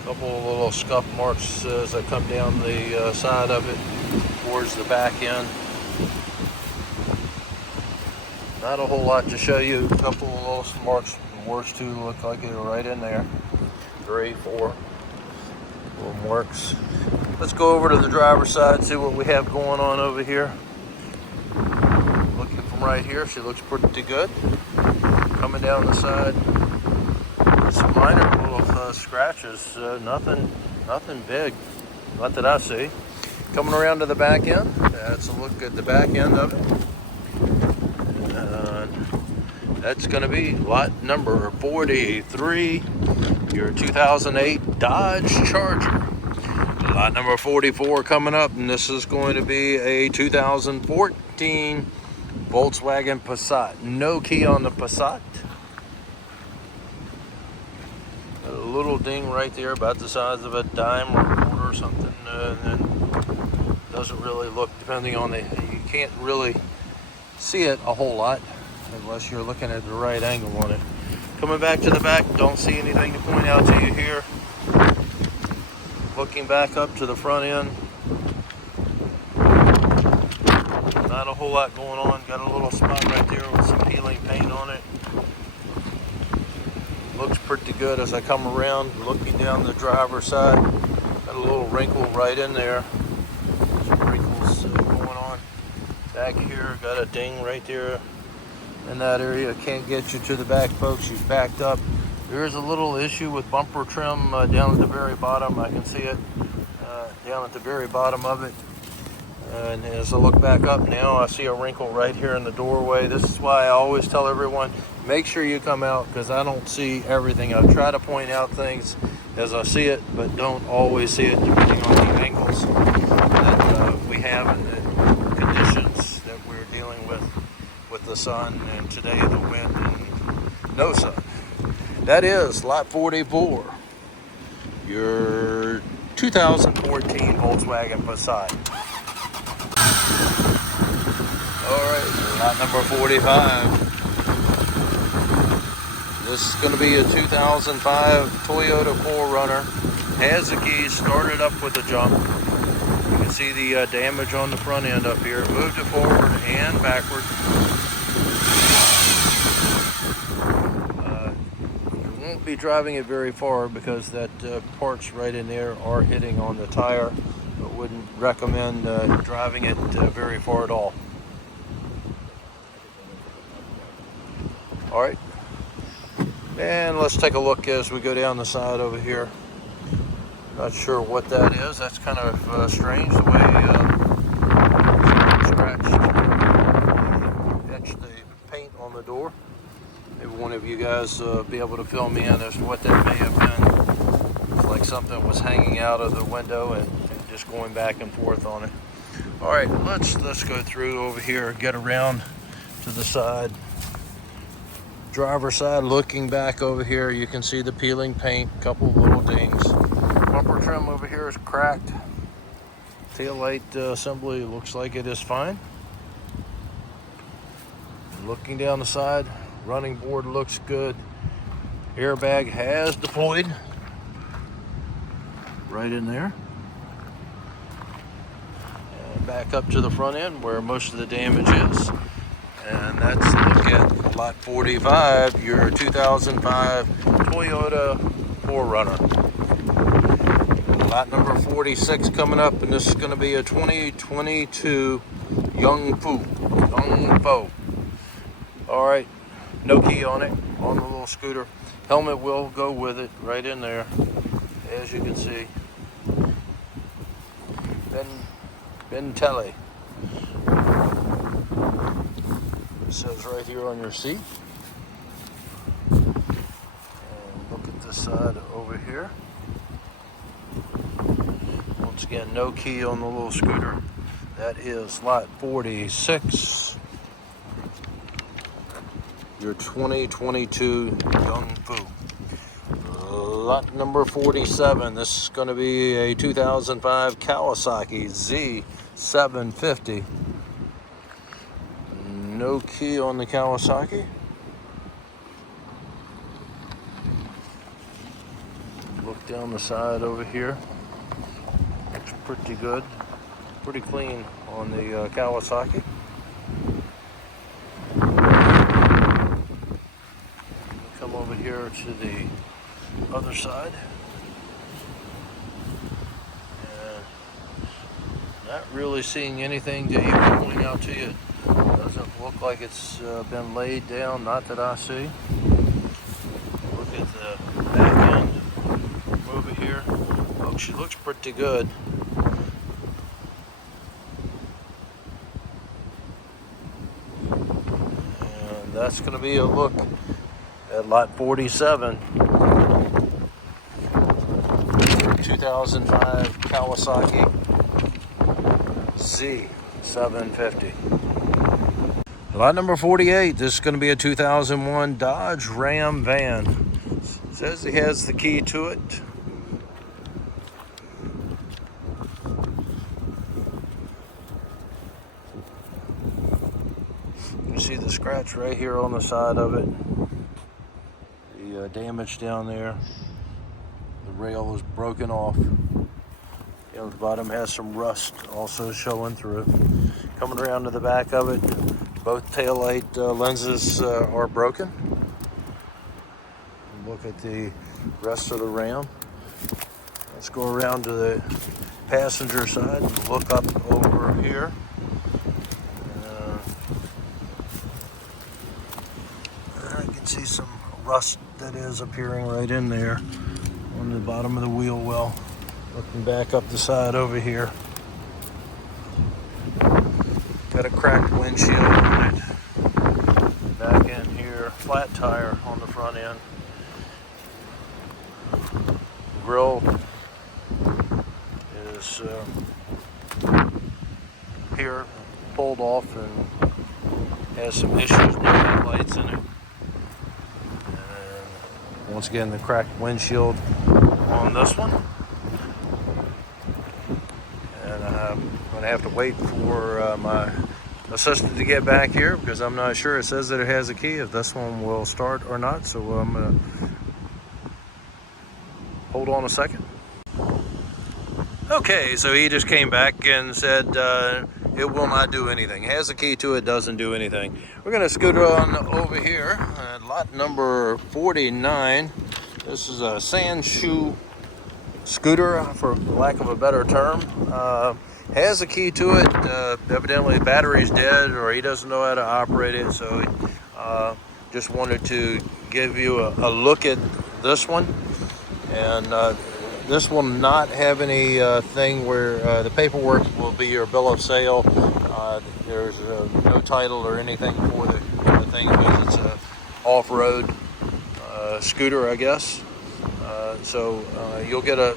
a couple of little scuff marks as I come down the side of it towards the back end. Not a whole lot to show you. A couple of little marks. The worst two look like they're right in there. 3, 4 little marks. Let's go over to the driver's side, see what we have going on over here. Looking from right here, she looks pretty good. Coming down the side, some minor little scratches. Nothing big, not that I see. Coming around to the back end, that's a look at the back end of it. That's going to be lot number 43, your 2008 Dodge Charger. Lot number 44 coming up, and this is going to be a 2014 Volkswagen Passat. No key on the Passat. A little ding right there about the size of a dime or a quarter or something. And then doesn't really look, depending on you can't really see it a whole lot unless you're looking at the right angle on it. Coming back to the back, don't see anything to point out to you here. Looking back up to the front end, not a whole lot going on. Got a little spot right there with some peeling paint on it. Looks pretty good as I come around, looking down the driver's side. Got a little wrinkle right in there. Some wrinkles going on. Back here, got a ding right there in that area. Can't get you to the back, folks. She's backed up. There is a little issue with bumper trim down at the very bottom. I can see it down at the very bottom of it. And as I look back up now, I see a wrinkle right here in the doorway. This is why I always tell everyone, make sure you come out, because I don't see everything. I try to point out things as I see it, but don't always see it depending on the angles that we have and the conditions that we're dealing with the sun, and today the wind and no sun. That is lot 44, your 2014 Volkswagen Passat. All right, lot number 45. This is going to be a 2005 Toyota 4Runner. Has the keys, started up with a jump. You can see the damage on the front end up here. Moved it forward and backward. Won't be driving it very far because that parts right in there are hitting on the tire. I wouldn't recommend driving it very far at all. All right, and let's take a look as we go down the side over here. Not sure what that is. That's kind of strange the way scratched, etched the paint on the door. Maybe one of you guys be able to fill me in as to what that may have been. It's like something was hanging out of the window and just going back and forth on it. All right, let's go through over here, get around to the side. Driver's side, looking back over here, you can see the peeling paint, couple of little dings. Bumper trim over here is cracked. Taillight assembly looks like it is fine. Looking down the side, running board looks good. Airbag has deployed. Right in there. And back up to the front end where most of the damage is. And that's a look at lot 45, your 2005 Toyota 4Runner. Lot number 46 coming up, and this is going to be a 2022 Young Fo. All right, no key on it, on the little scooter. Helmet will go with it, right in there, as you can see. Bentelli. It says right here on your seat. And look at this side over here. Once again, no key on the little scooter. That is lot 46. your 2022 Young Fu. Lot number 47, this is going to be a 2005 Kawasaki Z750. No key on the Kawasaki. Look down the side over here. Looks pretty good. Pretty clean on the Kawasaki. Come over here to the other side. And not really seeing anything to even point out to you. Doesn't look like it's been laid down, not that I see. Look at the back end. Move it here. Oh, she looks pretty good. And that's going to be a look at lot 47. 2005 Kawasaki Z750. Lot number 48, this is going to be a 2001 Dodge Ram van. It says it has the key to it. You see the scratch right here on the side of it. The damage down there. The rail is broken off. The bottom has some rust also showing through. Coming around to the back of it, both taillight lenses are broken. Look at the rest of the Ram. Let's go around to the passenger side and look up over here. I can see some rust that is appearing right in there on the bottom of the wheel well. Looking back up the side over here. Got a cracked windshield on it. Back end here, flat tire on the front end. Grill is here, pulled off, and has some issues with the lights in it. And once again, the cracked windshield on this one. And I'm going to have to wait for my assistant to get back here because I'm not sure. It says that it has a key if this one will start or not, so I'm going to hold on a second. Okay, so he just came back and said it will not do anything. It has a key to it, doesn't do anything. We're going to scoot on over here at lot number 49. This is a sand shoe scooter, for lack of a better term. Has a key to it. Evidently the battery's dead or he doesn't know how to operate it, so just wanted to give you a look at this one. And this will not have any thing where the paperwork will be your bill of sale. There's no title or anything for the thing because it's a off-road scooter, I guess. So you'll get a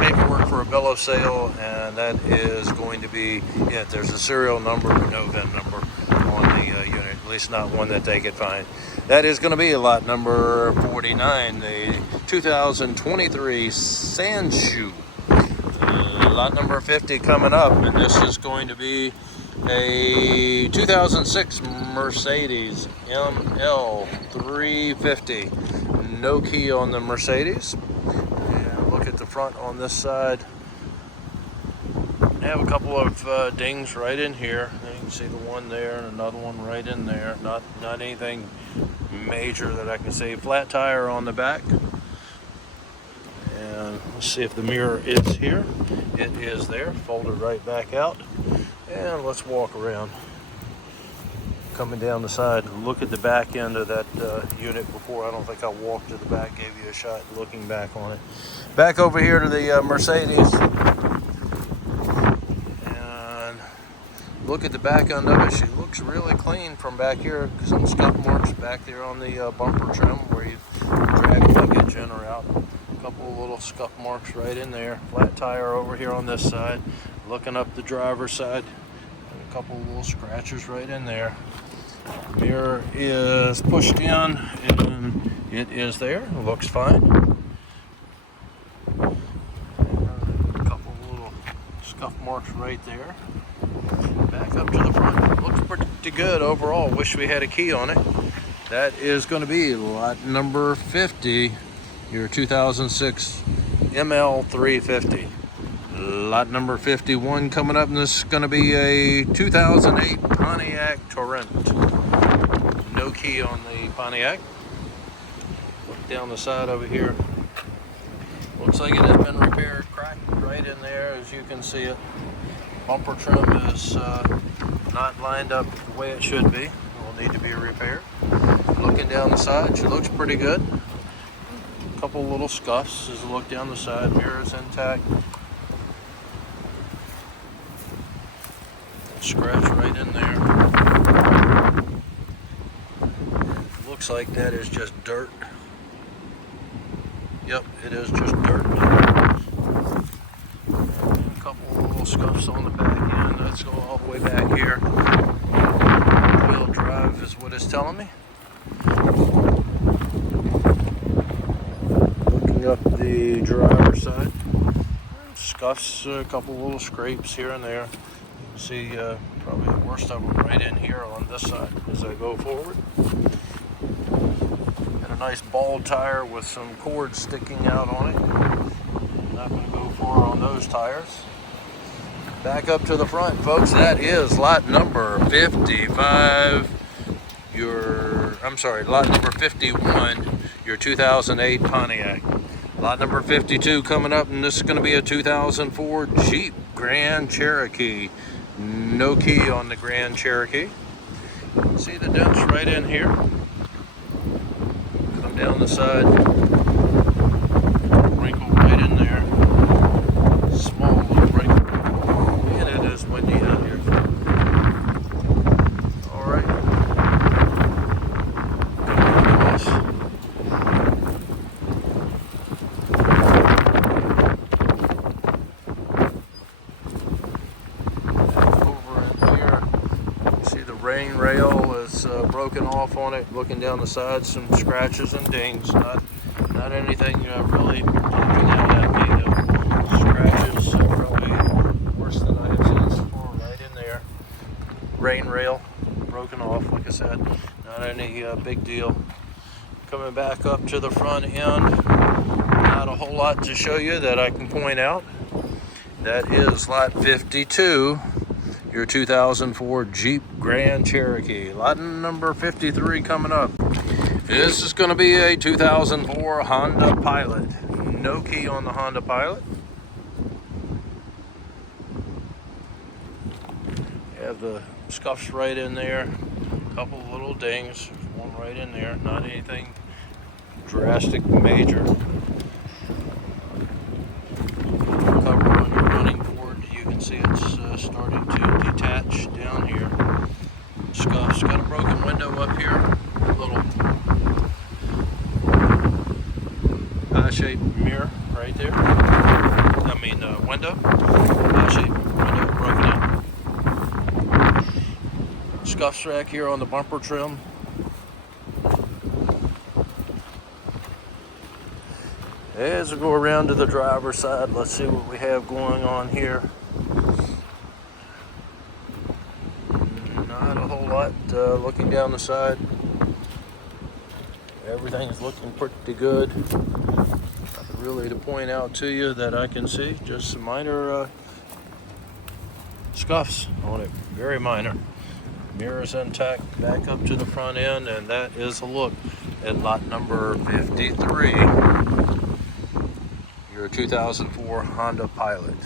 paperwork for a bill of sale, and that is going to be it. There's a serial number but no VIN number on the unit, at least not one that they could find. That is going to be lot number 49, the 2023 Sand Shoe. Lot number 50 coming up, and this is going to be a 2006 Mercedes ML350. No key on the Mercedes. And look at the front on this side. I have a couple of dings right in here. You can see the one there and another one right in there. Not anything major that I can see. Flat tire on the back. And let's see if the mirror is here. It is there. Fold it right back out. And let's walk around. Coming down the side, look at the back end of that unit before. I don't think I walked to the back, gave you a shot looking back on it. Back over here to the Mercedes. And look at the back end of it. She looks really clean from back here. Some scuff marks back there on the bumper trim where you drag luggage in or out. A couple of little scuff marks right in there. Flat tire over here on this side. Looking up the driver's side. A couple of little scratches right in there. Mirror is pushed in and it is there. It looks fine. A couple little scuff marks right there. Back up to the front. It looks pretty good overall. Wish we had a key on it. That is going to be lot number 50, your 2006 ML350. Lot number 51 coming up, and this is going to be a 2008 Pontiac Torrent. No key on the Pontiac. Look down the side over here. Looks like it has been repaired, cracked right in there, as you can see it. Bumper trim is not lined up the way it should be. It will need to be repaired. Looking down the side, she looks pretty good. A couple little scuffs as you look down the side. Mirror's intact. Scratch right in there. Looks like that is just dirt. Yep, it is just dirt. A couple little scuffs on the back end. Let's go all the way back here. Wheel drive is what it's telling me. Looking up the driver's side. Scuffs, a couple little scrapes here and there. See probably the worst of them right in here on this side as I go forward. And a nice bald tire with some cords sticking out on it. Not going to go far on those tires. Back up to the front, folks. That is lot number 55. Lot number 51, your 2008 Pontiac. Lot number 52 coming up, and this is going to be a 2004 Jeep Grand Cherokee. No key on the Grand Cherokee. See the dents right in here. Come down the side. Wrinkle right in there. Small little wrinkle. And it is windy out here. Alright. Rain rail is broken off on it. Looking down the side, some scratches and dings. Not anything really jumping out at me though. Scratches probably worse than I have seen before. Right in there. Rain rail broken off. Like I said, not any big deal. Coming back up to the front end. Not a whole lot to show you that I can point out. That is lot 52. Your 2004 Jeep Grand Cherokee. Lot number 53 coming up. This is going to be a 2004 Honda Pilot. No key on the Honda Pilot. You have the scuffs right in there. A couple little dings. One right in there. Not anything drastic major. Cover on your running board. You can see it's starting to detach down here. Scuffs. Got a broken window up here. A little eye-shaped mirror right there. Window. Eye-shaped window broken out. Scuffs rack here on the bumper trim. As we go around to the driver's side, let's see what we have going on here. Not a whole lot looking down the side. Everything's looking pretty good. Nothing really to point out to you that I can see. Just some minor scuffs on it. Very minor. Mirrors intact. Back up to the front end, and that is a look at lot number 53. Your 2004 Honda Pilot.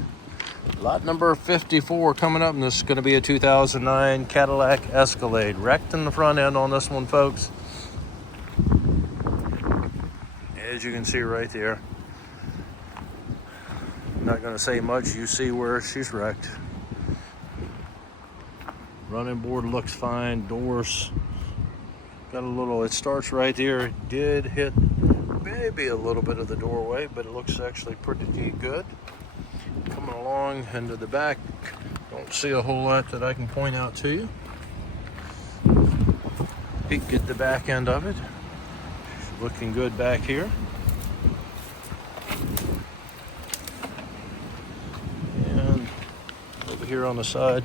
Lot number 54 coming up, and this is going to be a 2009 Cadillac Escalade. Wrecked in the front end on this one, folks. As you can see right there. I'm not going to say much. You see where she's wrecked. Running board looks fine. Doors got a little, it starts right there. It did hit maybe a little bit of the doorway, but it looks actually pretty good. Coming along into the back, don't see a whole lot that I can point out to you. peek at the back end of it. Looking good back here. And over here on the side,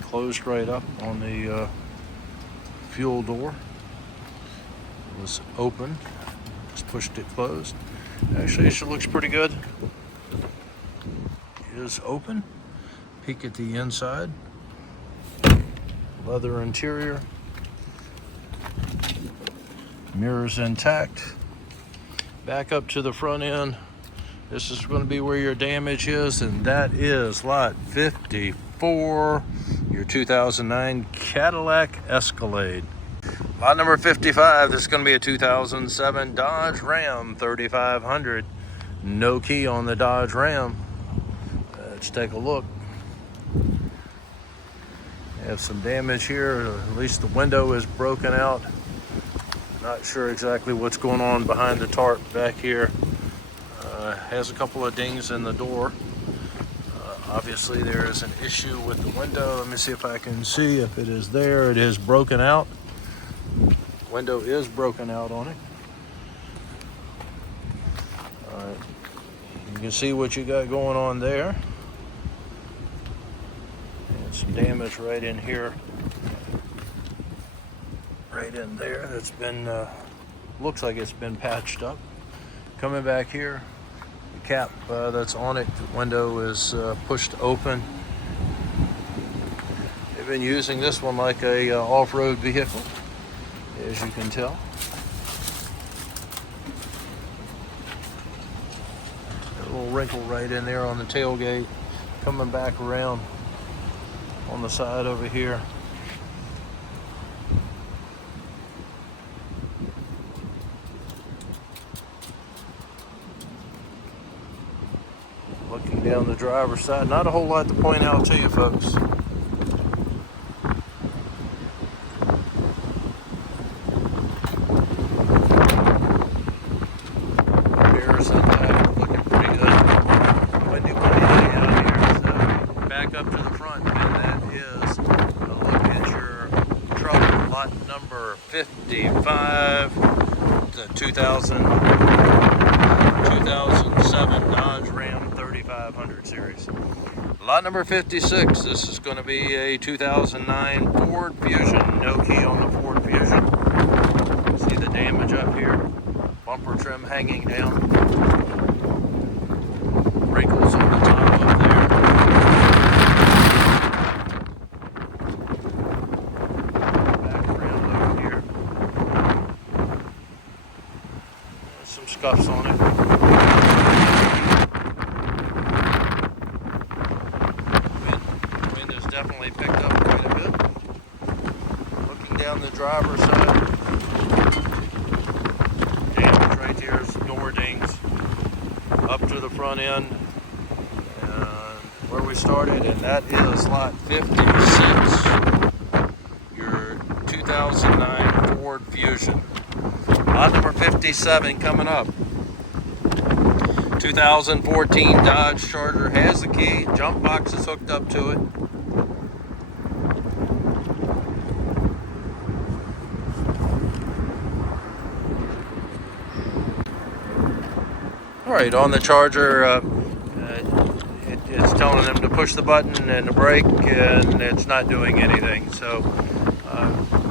closed right up on the fuel door. It was open, just pushed it closed. Actually, it looks pretty good. It is open. Peek at the inside. Leather interior. Mirrors intact. Back up to the front end. This is going to be where your damage is, and that is lot 54, your 2009 Cadillac Escalade. Lot number 55, this is going to be a 2007 Dodge Ram 3500. No key on the Dodge Ram. Let's take a look. Have some damage here, at least the window is broken out. Not sure exactly what's going on behind the tarp back here. Has a couple of dings in the door. Obviously there is an issue with the window. Let me see if I can see if it is there. It is broken out. Window is broken out on it. You can see what you got going on there. And some damage right in here. Right in there. That's been, looks like it's been patched up. Coming back here, the cap that's on it, the window is pushed open. They've been using this one like a off-road vehicle, as you can tell. A little wrinkle right in there on the tailgate. Coming back around on the side over here. Looking down the driver's side, not a whole lot to point out to you folks. Mirrors intact, looking pretty good. Windy day out here, so back up to the front, and that is a look at your truck, lot number 55, the 2007 Dodge Ram 3500 series. Lot number 56, this is going to be a 2009 Ford Fusion. No key on the Ford Fusion. See the damage up here. Bumper trim hanging down. Wrinkles on the top up there. Back around over here. There's some scuffs on it. Definitely picked up quite a bit. Looking down the driver's side, damage right there, door dings up to the front end, and where we started, and that is lot 56, your 2009 Ford Fusion. Lot number 57 coming up. 2014 Dodge Charger has the key, jump box is hooked up to it. All right, on the Charger, it's telling them to push the button and the brake, and it's not doing anything. So,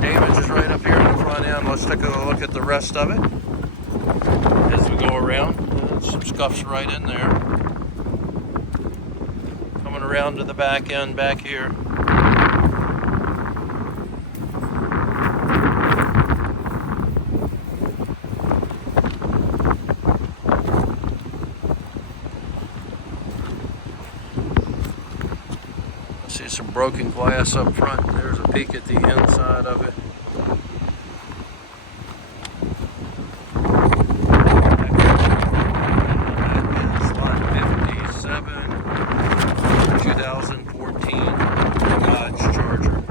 damage is right up here in the front end. Let's take a look at the rest of it as we go around. Some scuffs right in there. Coming around to the back end back here. See some broken glass up front. There's a peek at the inside of it. That is lot 57, 2014 Dodge Charger.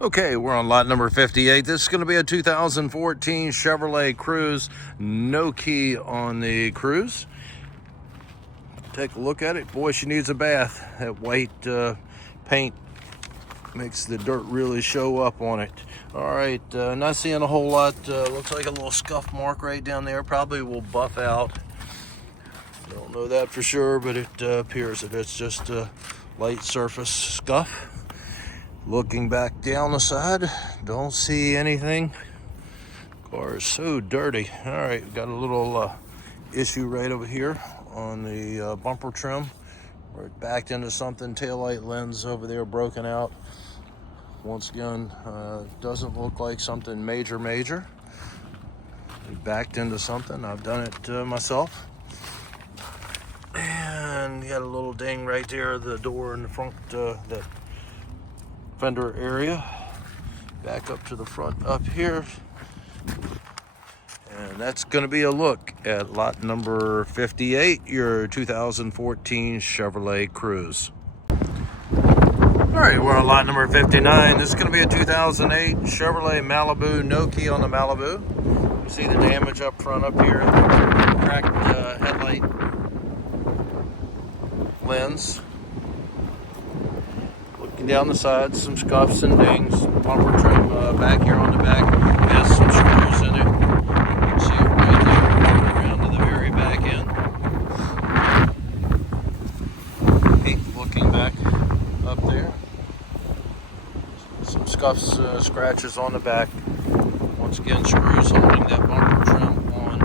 Okay, we're on lot number 58. This is going to be a 2014 Chevrolet Cruze. No key on the Cruze. Take a look at it. Boy, she needs a bath. That white paint Makes the dirt really show up on it. All right, not seeing a whole lot. Looks like a little scuff mark right down there. Probably will buff out. Don't know that for sure, but it appears that it's just a light surface scuff. Looking back down the side, don't see anything. Car is so dirty. All right, got a little issue right over here on the bumper trim. Where it backed into something. Taillight lens over there broken out. Once again, doesn't look like something major. It backed into something. I've done it myself. And you got a little ding right there, the door in the front, that fender area. Back up to the front up here. And that's going to be a look at lot number 58, your 2014 Chevrolet Cruze. All right, we're on lot number 59. This is going to be a 2008 Chevrolet Malibu, no key on the Malibu. You see the damage up front up here, cracked headlight lens. Looking down the sides, some scuffs and dings. Bumper trim back here on the back has some screws in it. Scuffs, scratches on the back. Once again, screws holding that bumper trim on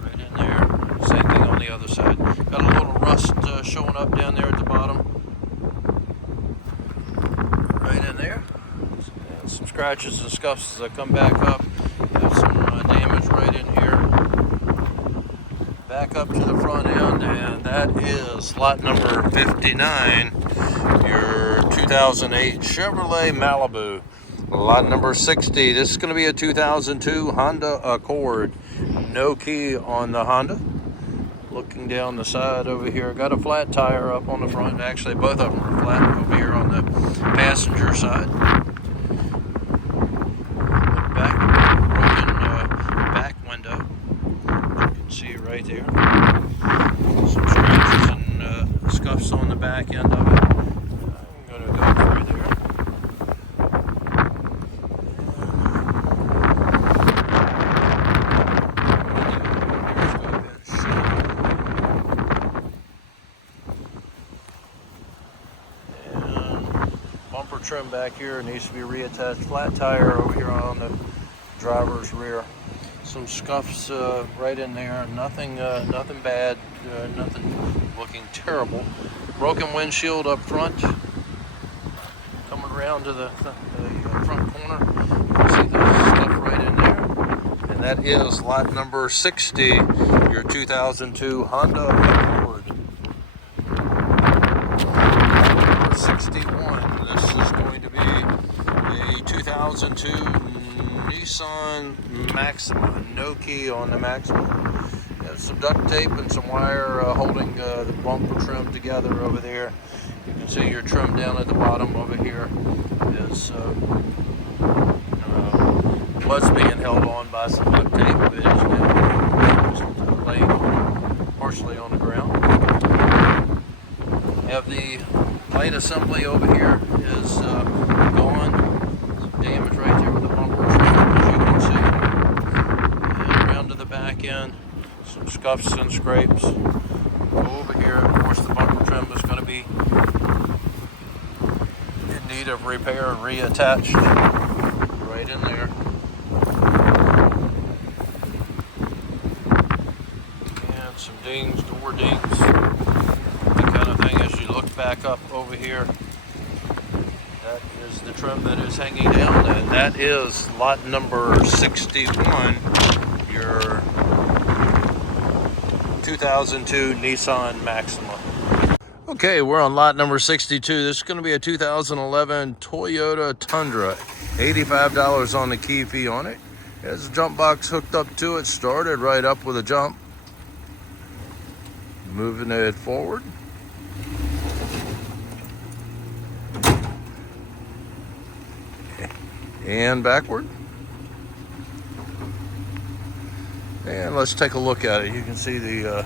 right in there. Same thing on the other side. Got a little rust showing up down there at the bottom. Right in there. And some scratches and scuffs as I come back up. Have some damage right in here. Back up to the front end, and that is lot number 59. Your 2008 Chevrolet Malibu. Lot number 60. This is going to be a 2002 Honda Accord. No key on the Honda. Looking down the side over here, got a flat tire up on the front. Actually, both of them are flat over here on the passenger side. Look back, broken back window. You can see right there. Some scratches and scuffs on the back end of it. Trim back here needs to be reattached. Flat tire over here on the driver's rear. Some scuffs right in there. Nothing bad. Nothing looking terrible. Broken windshield up front. Coming around to the front corner. You see the stuff right in there. And that is lot number 60. Your 2002 Honda Accord. Lot number 61. This is going to be a 2002 Nissan Maxima. No key on the Maxima. Got some duct tape and some wire holding the bumper trim together over there. You can see your trim down at the bottom over here is was being held on by some duct tape, but it's laying partially on the ground. Have the light assembly over here is gone. Some damage right there with the bumper trim, as you can see. And around to the back end, some scuffs and scrapes. Over here, of course, the bumper trim is going to be in need of repair and reattached. Right in there. And some dings, door dings. That kind of thing as you look back up over here. That is the trim that is hanging down, and that is lot number 61, your 2002 Nissan Maxima. Okay, we're on lot number 62. This is going to be a 2011 Toyota Tundra. $85 on the key fee on it. Has a jump box hooked up to it, started right up with a jump. Moving it forward. And backward. And let's take a look at it. You can see the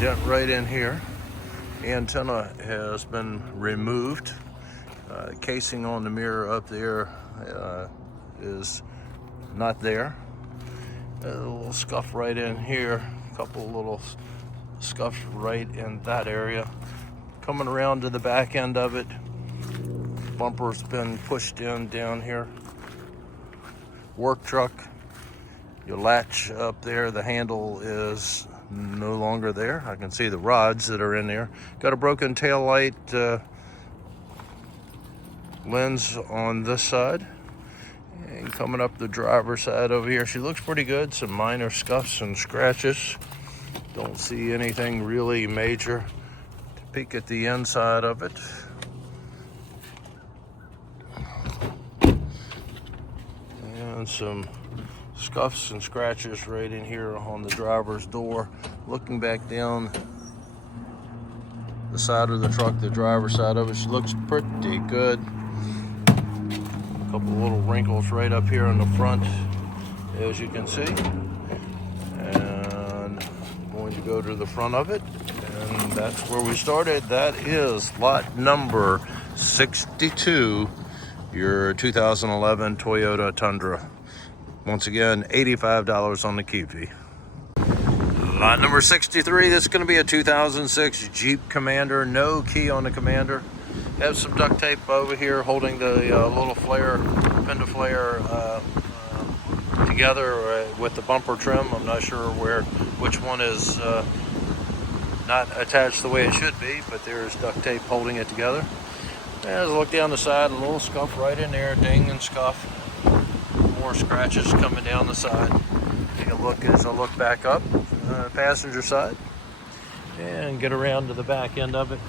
dent right in here. The antenna has been removed. Casing on the mirror up there is not there. A little scuff right in here, a couple little scuffs right in that area. Coming around to the back end of it, bumper's been pushed in down here. Work truck, your latch up there, the handle is no longer there. I can see the rods that are in there. Got a broken tail light lens on this side. And coming up the driver's side over here, she looks pretty good. Some minor scuffs and scratches. Don't see anything really major. Peek at the inside of it. And some scuffs and scratches right in here on the driver's door. Looking back down the side of the truck, the driver's side of it, she looks pretty good. A couple little wrinkles right up here in the front, as you can see. And I'm going to go to the front of it, and that's where we started. That is lot number 62, your 2011 Toyota Tundra. Once again, $85 on the key fee. Lot number 63, this is going to be a 2006 Jeep Commander. No key on the Commander. Have some duct tape over here holding the little flare, fender flare together with the bumper trim. I'm not sure which one is not attached the way it should be, but there's duct tape holding it together. As I look down the side, a little scuff right in there, ding and scuff. More scratches coming down the side. Take a look as I look back up, passenger side, and get around to the back end of it.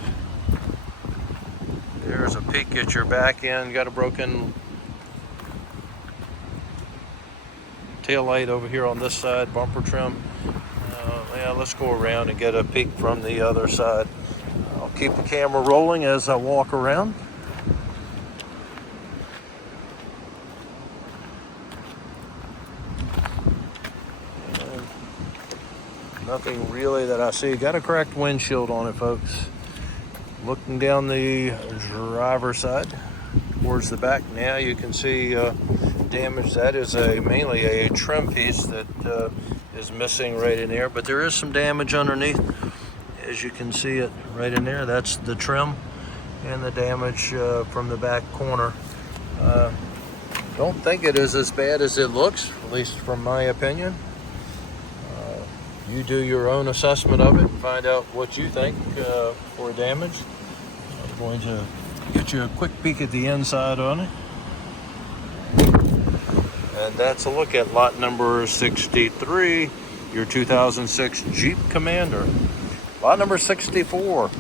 There's a peek at your back end. Got a broken tail light over here on this side, bumper trim. Yeah, let's go around and get a peek from the other side. I'll keep the camera rolling as I walk around. Nothing really that I see. Got a cracked windshield on it, folks. Looking down the driver's side towards the back, now you can see damage. That is mainly a trim piece that is missing right in there, but there is some damage underneath. As you can see it right in there, that's the trim and the damage from the back corner. Don't think it is as bad as it looks, at least from my opinion. You do your own assessment of it and find out what you think for damage. I'm going to get you a quick peek at the inside on it. And that's a look at lot number 63, your 2006 Jeep Commander. Lot number 64,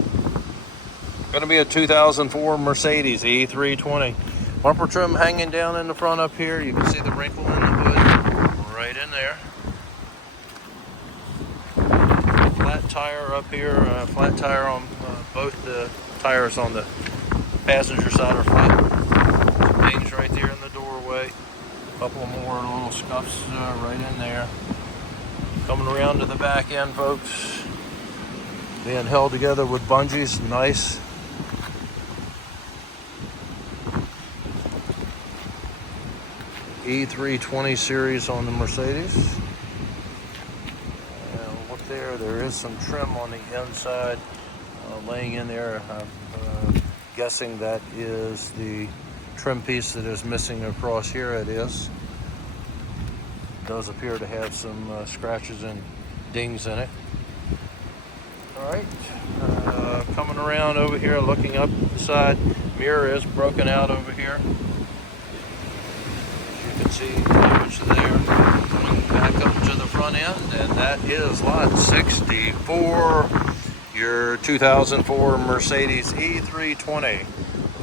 going to be a 2004 Mercedes E320. Bumper trim hanging down in the front up here. You can see the wrinkle in the hood right in there. Flat tire up here, flat tire on both the tires on the passenger side are flat. Some dings right there in the doorway. A couple more little scuffs right in there. Coming around to the back end, folks. Being held together with bungees, nice. E320 series on the Mercedes. There is some trim on the inside laying in there. I'm guessing that is the trim piece that is missing across here. It is. It does appear to have some scratches and dings in it. All right, coming around over here, looking up the side, mirror is broken out over here. As you can see, damage there. Back up to the front end, and that is lot 64, your 2004 Mercedes E320.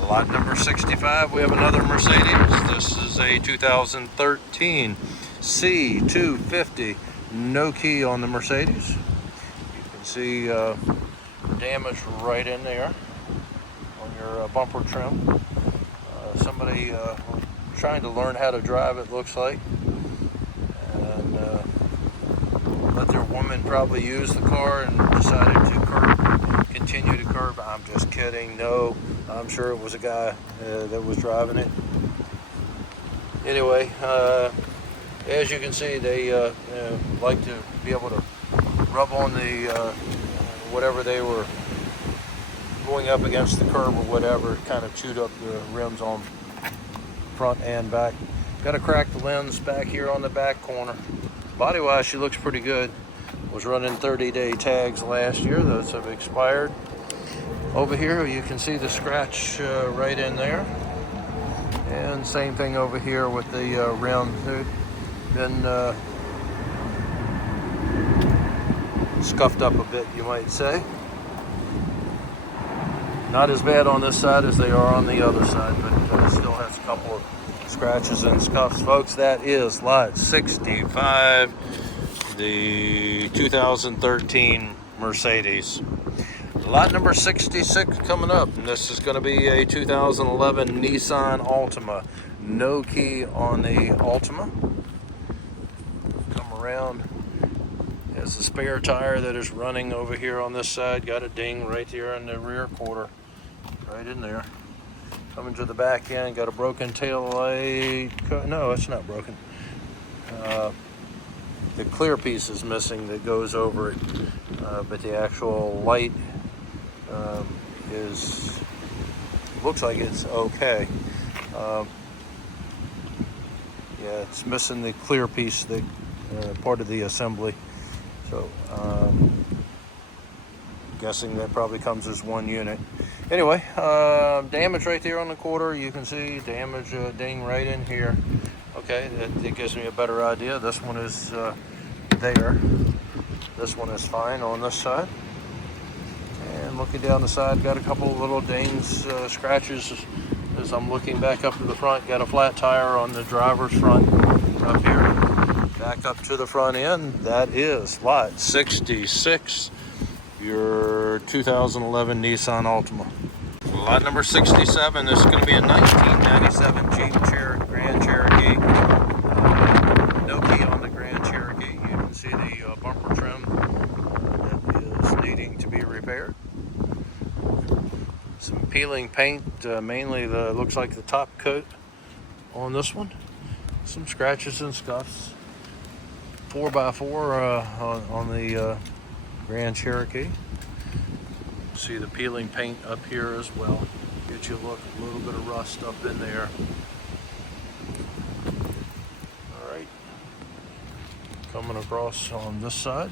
Lot number 65, we have another Mercedes. This is a 2013 C250. No key on the Mercedes. You can see damage right in there on your bumper trim. Somebody trying to learn how to drive, it looks like. Let their woman probably use the car and decided to continue to curb. I'm just kidding. No, I'm sure it was a guy that was driving it. Anyway, as you can see, they like to be able to rub on the whatever they were going up against the curb or whatever. It kind of chewed up the rims on front and back. Got a cracked lens back here on the back corner. Body wise, she looks pretty good. Was running 30-day tags last year. Those have expired. Over here you can see the scratch right in there, and same thing over here with the rim. They've been scuffed up a bit, you might say. Not as bad on this side as they are on the other side, but it still has a couple of scratches and scuffs. Folks, that is lot 65, the 2013 Mercedes. Lot number 66 coming up, and this is going to be a 2011 Nissan Altima. No key on the Altima. Come around. Has a spare tire that is running over here on this side. Got a ding right there in the rear quarter. Right in there. Coming to the back end, got a broken tail light. No, it's not broken. The clear piece is missing that goes over it, but the actual light looks like it's okay. Yeah, it's missing the clear piece, that part of the assembly. So guessing that probably comes as one unit. Anyway, damage right there on the quarter. You can see damage ding right in here. Okay, that gives me a better idea. This one is there. This one is fine on this side. And looking down the side, got a couple of little dings, scratches as I'm looking back up to the front. Got a flat tire on the driver's front up here. Back up to the front end. That is lot 66, your 2011 Nissan Altima. Lot number 67, this is going to be a 1997 Jeep Grand Cherokee. No key on the Grand Cherokee. You can see the bumper trim that is needing to be repaired. Some peeling paint, mainly looks like the top coat on this one. Some scratches and scuffs. 4x4 on the Grand Cherokee. See the peeling paint up here as well. Get you a little bit of rust up in there. All right, coming across on this side.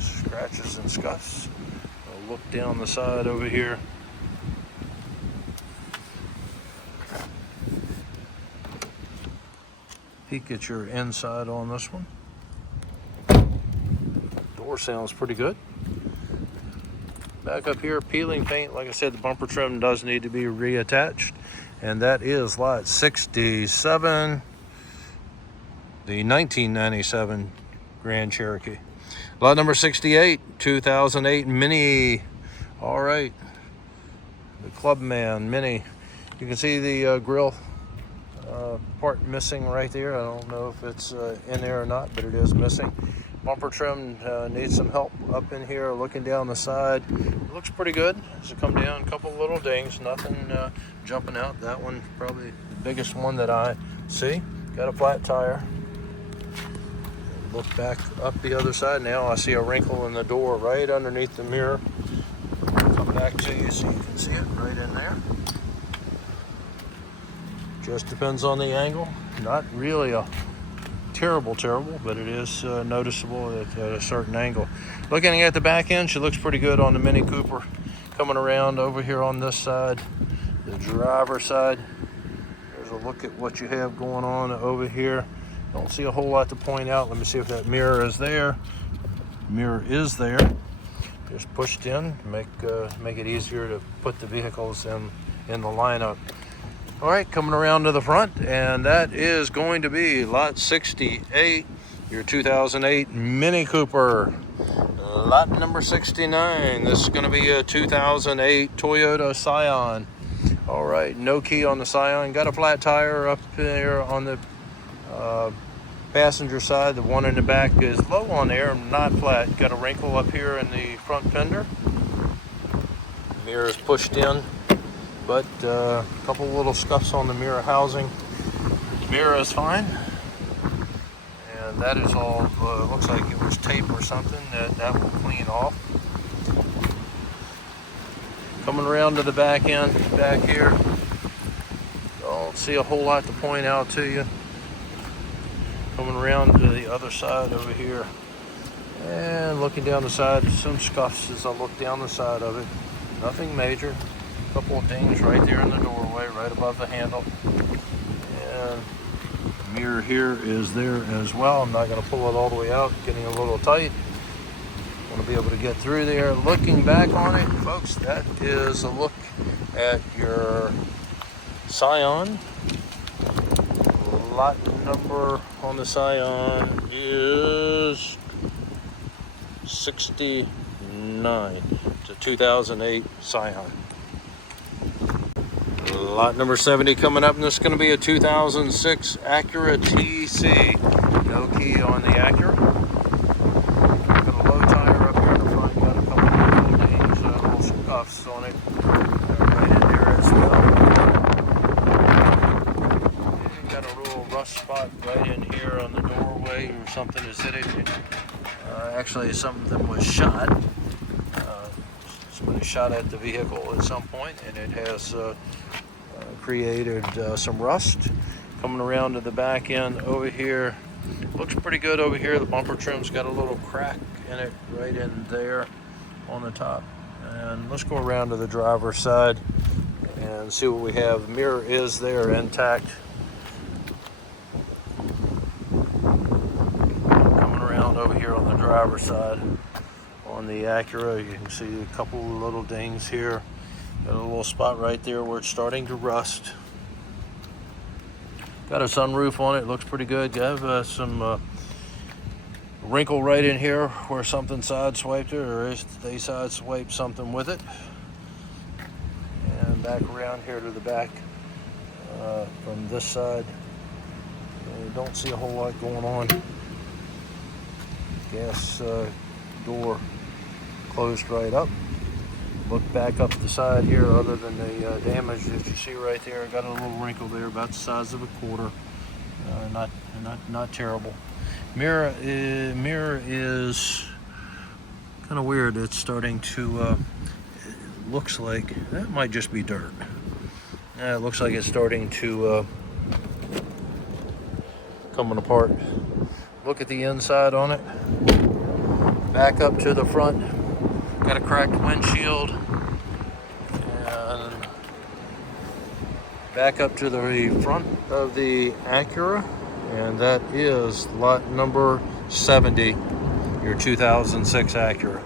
Scratches and scuffs. I'll look down the side over here. Peek at your inside on this one. Door sounds pretty good. Back up here, peeling paint. Like I said, the bumper trim does need to be reattached. And that is lot 67, the 1997 Grand Cherokee. Lot number 68, 2008 Mini. All right, the Clubman Mini. You can see the grill part missing right there. I don't know if it's in there or not, but it is missing. Bumper trim needs some help up in here. Looking down the side, it looks pretty good. As it come down, a couple little dings, nothing jumping out. That one probably the biggest one that I see. Got a flat tire. Look back up the other side now. I see a wrinkle in the door right underneath the mirror. Come back to you so you can see it right in there. Just depends on the angle. Not really a terrible, but it is noticeable at a certain angle. Looking at the back end, she looks pretty good on the Mini Cooper. Coming around over here on this side, the driver's side. There's a look at what you have going on over here. Don't see a whole lot to point out. Let me see if that mirror is there. Mirror is there. Just pushed in, make it easier to put the vehicles in the lineup. All right, coming around to the front, and that is going to be lot 68, your 2008 Mini Cooper. Lot number 69, this is going to be a 2008 Toyota Scion. All right, no key on the Scion. Got a flat tire up there on the Passenger side, the one in the back is low on there, not flat. Got a wrinkle up here in the front fender. Mirror is pushed in, but a couple little scuffs on the mirror housing. Mirror is fine, and that is all. Looks like it was tape or something. That will clean off. Coming around to the back end, back here. Don't see a whole lot to point out to you. Coming around to the other side over here, and looking down the side, some scuffs as I look down the side of it. Nothing major. A couple of dings right there in the doorway, right above the handle. And the mirror here is there as well. I'm not going to pull it all the way out, getting a little tight. Want to be able to get through there. Looking back on it, folks, that is a look at your Scion. Lot number on the Scion is 69. It's a 2008 Scion. Lot number 70 coming up, and this is going to be a 2006 Acura TC. No key on the Acura. Got a low tire up here in the front. Got a couple of little dings, little scuffs on it. Right in there as well. Got a little rust spot right in here on the doorway, or something is hit it. Actually, something was shot. Somebody shot at the vehicle at some point, and it has created some rust. Coming around to the back end over here, looks pretty good over here. The bumper trim's got a little crack in it right in there on the top. And let's go around to the driver's side and see what we have. The mirror is there intact. Coming around over here on the driver's side on the Acura, you can see a couple of little dings here. Got a little spot right there where it's starting to rust. Got a sunroof on it, looks pretty good. Got some wrinkle right in here where something sideswiped it, or they sideswiped something with it. And back around here to the back from this side. Don't see a whole lot going on. Gas door closed right up. Look back up the side here, other than the damage that you see right there. Got a little wrinkle there about the size of a quarter. Not terrible. Mirror is kind of weird. It's starting to it looks like that might just be dirt. It looks like it's starting to coming apart. Look at the inside on it. Back up to the front. Got a cracked windshield. And back up to the front of the Acura. And that is lot number 70, your 2006 Acura.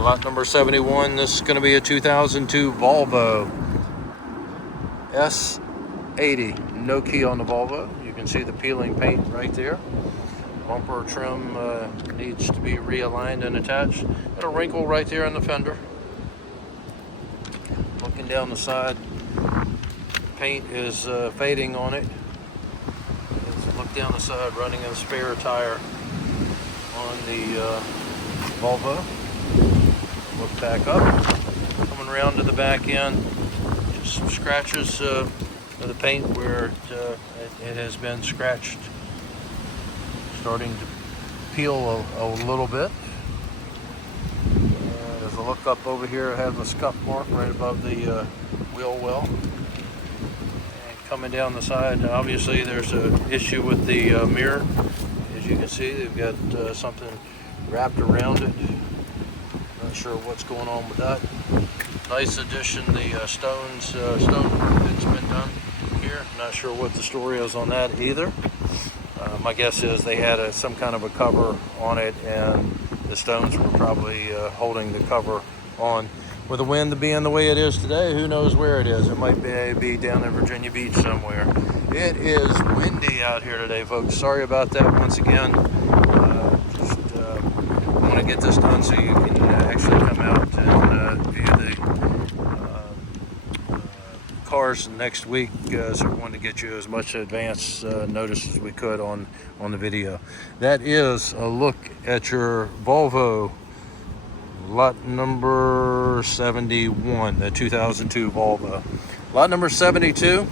Lot number 71, this is going to be a 2002 Volvo S80. No key on the Volvo. You can see the peeling paint right there. Bumper trim needs to be realigned and attached. Got a wrinkle right there in the fender. Looking down the side, paint is fading on it. Look down the side, running a spare tire on the Volvo. Look back up. Coming around to the back end, just some scratches of the paint where it has been scratched. Starting to peel a little bit. As I look up over here, I have a scuff mark right above the wheel well. And coming down the side, obviously there's an issue with the mirror. As you can see, they've got something wrapped around it. Not sure what's going on with that. Nice addition, the stone work that's been done here. Not sure what the story is on that either. My guess is they had some kind of a cover on it, and the stones were probably holding the cover on. With the wind being the way it is today, who knows where it is. It might be down in Virginia Beach somewhere. It is windy out here today, folks. Sorry about that once again. Just want to get this done so you can actually come out and view the cars next week, so we wanted to get you as much advance notice as we could on the video. That is a look at your Volvo lot number 71, the 2002 Volvo. Lot number 72,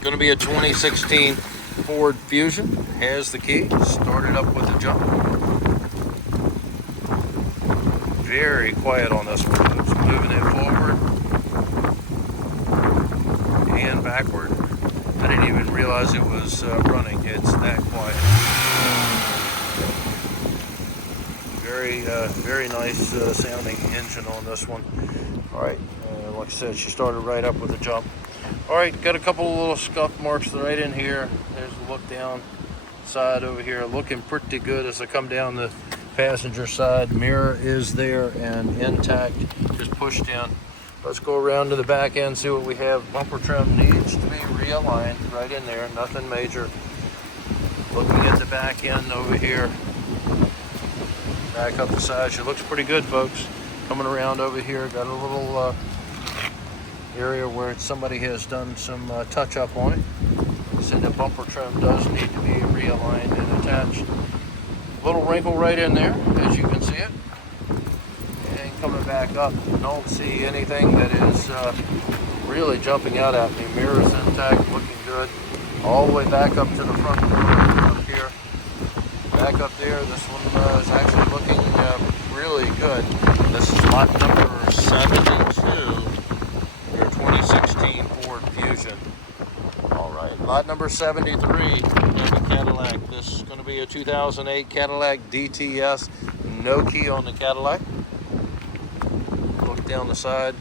going to be a 2016 Ford Fusion. Has the key, started up with a jump. Very quiet on this one, folks. Moving it forward and backward. I didn't even realize it was running. It's that quiet. Very nice sounding engine on this one. All right, like I said, she started right up with a jump. All right, got a couple of little scuff marks right in here. There's a look down side over here, looking pretty good as I come down the passenger side. Mirror is there and intact, just pushed in. Let's go around to the back end, see what we have. Bumper trim needs to be realigned right in there, nothing major. Looking at the back end over here, back up the side, she looks pretty good, folks. Coming around over here, got a little area where somebody has done some touch up on it. So the bumper trim does need to be realigned and attached. Little wrinkle right in there, as you can see it. And coming back up, don't see anything that is really jumping out at me. Mirrors intact, looking good. All the way back up to the front corner up here. Back up there, this one is actually looking really good. This is lot number 72, your 2016 Ford Fusion. All right, lot number 73, Cadillac. This is going to be a 2008 Cadillac DTS. No key on the Cadillac. Look down the side.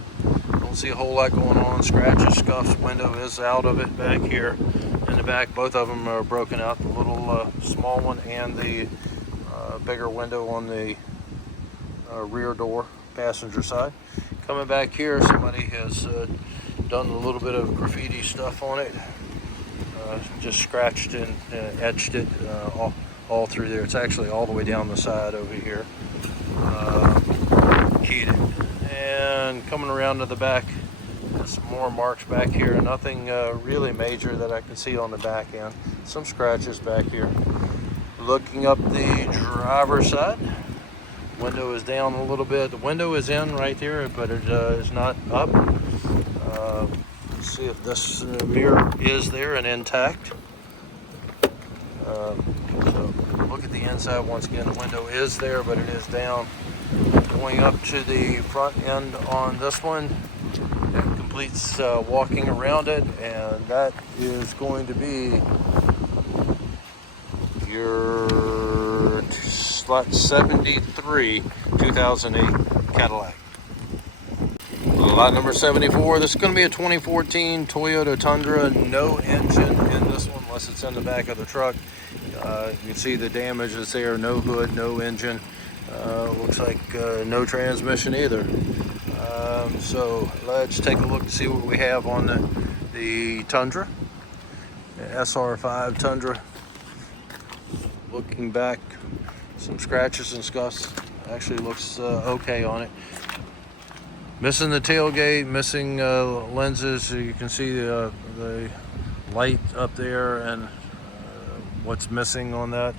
Don't see a whole lot going on. Scratches, scuffs. Window is out of it back here. In the back, both of them are broken out. The little small one and the bigger window on the rear door, passenger side. Coming back here, somebody has done a little bit of graffiti stuff on it. Just scratched and etched it all through there. It's actually all the way down the side over here. Keyed it. And coming around to the back, some more marks back here. Nothing really major that I can see on the back end. Some scratches back here. Looking up the driver's side, window is down a little bit. The window is in right there, but it is not up. Let's see if this mirror is there and intact. So look at the inside once again. The window is there, but it is down. Going up to the front end on this one, that completes walking around it, and that is going to be your slot 73 2008 Cadillac. Lot number 74, this is going to be a 2014 Toyota Tundra. No engine in this one unless it's in the back of the truck. You can see the damage is there. No hood, no engine. Looks like no transmission either. So let's take a look to see what we have on the Tundra. The SR5 Tundra. Looking back, some scratches and scuffs. Actually looks okay on it. Missing the tailgate, missing lenses. So you can see the light up there and what's missing on that.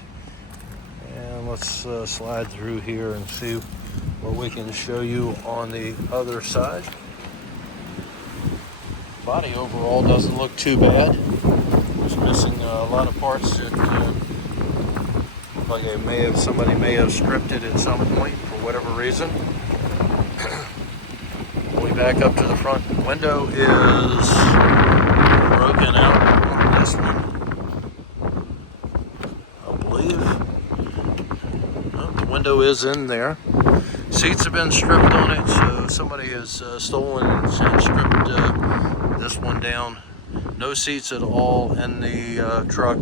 And let's slide through here and see what we can show you on the other side. Body overall doesn't look too bad. It's missing a lot of parts that like somebody may have stripped it at some point for whatever reason. Way back up to the front, window is broken out on this one, I believe. Oh, the window is in there. Seats have been stripped on it, so somebody has stolen and stripped this one down. No seats at all in the truck.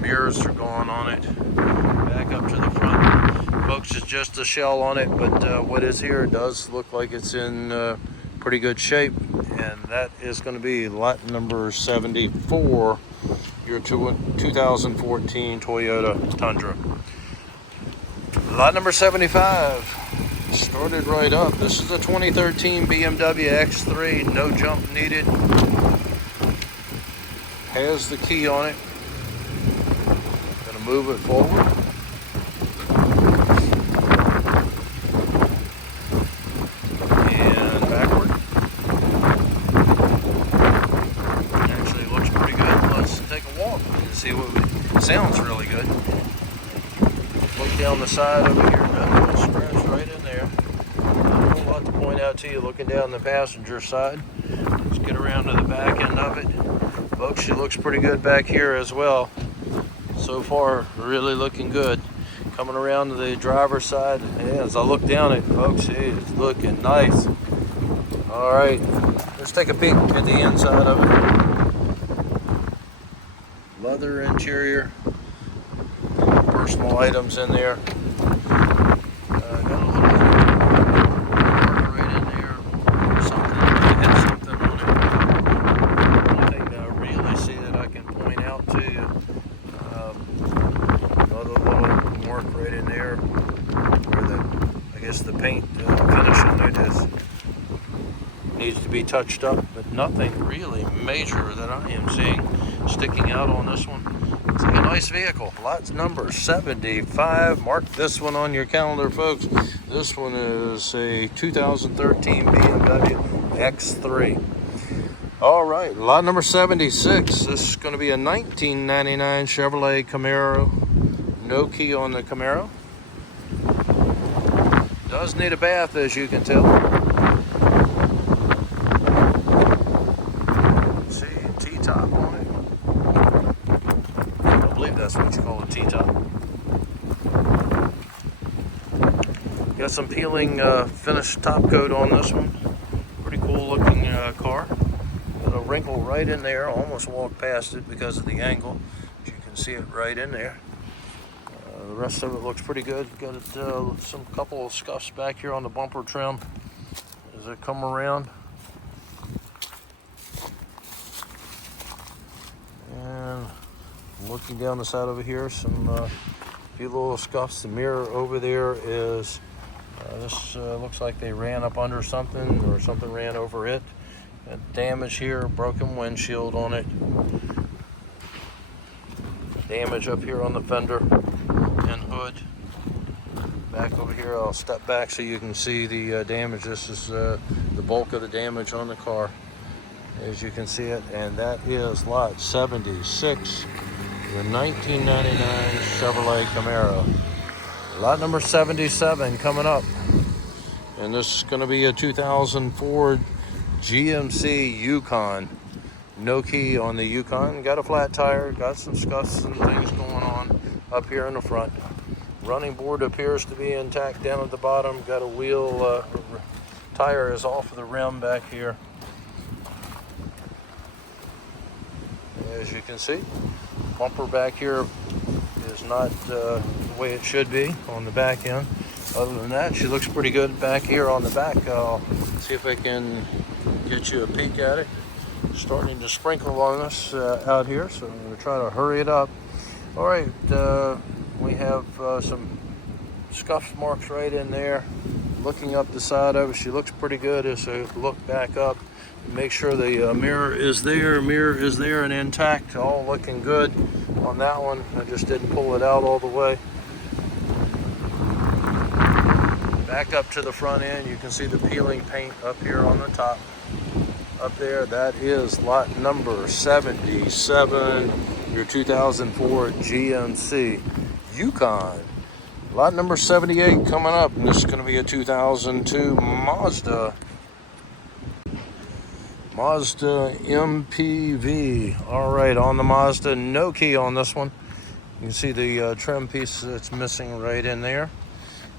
Mirrors are gone on it. Back up to the front, folks, it's just a shell on it, but what is here does look like it's in pretty good shape, and that is going to be lot number 74, your 2014 Toyota Tundra. Lot number 75, Started right up. This is a 2013 BMW X3, no jump needed. Has the key on it. Gonna move it forward. And backward. Actually looks pretty good. Let's take a walk and see what it sounds really good. Look down the side over here, nothing scratch right in there. Not a whole lot to point out to you looking down the passenger side. Let's get around to the back end of it. Folks, she looks pretty good back here as well. So far, really looking good. Coming around to the driver's side, yeah, as I look down it, folks, it's looking nice. All right, let's take a peek at the inside of it. Leather interior. Personal items in there. Got a little mark right in there. Something, hit something on it. Nothing really see that I can point out to you. Another little mark right in there where I guess the paint finish on it needs to be touched up, but nothing really major that I am seeing sticking out on this one. It's like a nice vehicle. Lot number 75. Mark this one on your calendar, folks. This one is a 2013 BMW X3. All right, lot number 76. This is going to be a 1999 Chevrolet Camaro. No key on the Camaro. Does need a bath, as you can tell. See, T-top on it. That's what you call a T-top. Got some peeling finished top coat on this one. Pretty cool looking car. Got a wrinkle right in there. Almost walked past it because of the angle. But you can see it right in there. The rest of it looks pretty good. Got it, some couple of scuffs back here on the bumper trim as I come around. And looking down the side over here, some few little scuffs. The mirror over there is this looks like they ran up under something or something ran over it. Got damage here, broken windshield on it. Damage up here on the fender and hood. Back over here, I'll step back so you can see the damage. This is the bulk of the damage on the car, as you can see it, and that is lot 76. The 1999 Chevrolet Camaro. Lot number 77 coming up. And this is going to be a 2004 GMC Yukon. No key on the Yukon. Got a flat tire. Got some scuffs and things going on up here in the front. Running board appears to be intact down at the bottom. Got a wheel. Tire is off of the rim back here. As you can see. Bumper back here is not the way it should be on the back end. Other than that, she looks pretty good back here on the back. I'll see if I can get you a peek at it. Starting to sprinkle on us out here, so I'm going to try to hurry it up. All right, we have some scuff marks right in there. Looking up the side of it, she looks pretty good as I look back up. Make sure the mirror is there and intact, all looking good on that one. I just didn't pull it out all the way. Back up to the front end, you can see the peeling paint up here on the top. Up there, that is lot number 77, your 2004 GMC Yukon. Lot number 78 coming up, and this is going to be a 2002 Mazda MPV. All right, on the Mazda, no key on this one. You can see the trim piece that's missing right in there.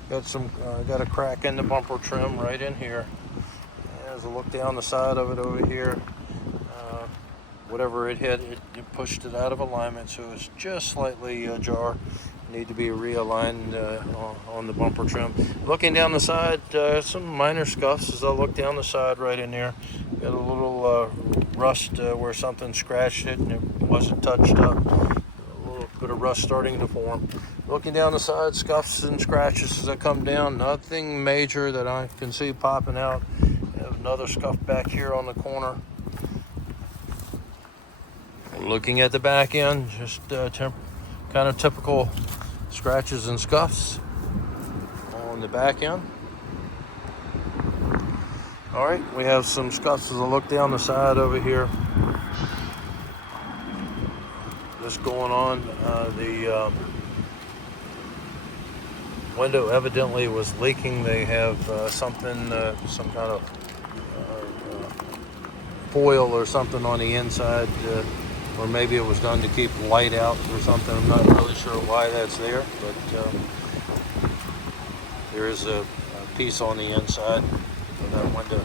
Got a crack in the bumper trim right in here. As I look down the side of it over here, whatever it hit, it pushed it out of alignment, so it's just slightly ajar. Need to be realigned on the bumper trim. Looking down the side, some minor scuffs as I look down the side right in there. Got a little rust where something scratched it and it wasn't touched up. A little bit of rust starting to form. Looking down the side, scuffs and scratches that come down. Nothing major that I can see popping out. Have another scuff back here on the corner. Looking at the back end, just kind of typical scratches and scuffs on the back end. All right, we have some scuffs as I look down the side over here. This going on, the window evidently was leaking. They have something, some kind of foil or something on the inside, or maybe it was done to keep light out or something. I'm not really sure why that's there, but there is a piece on the inside of that window.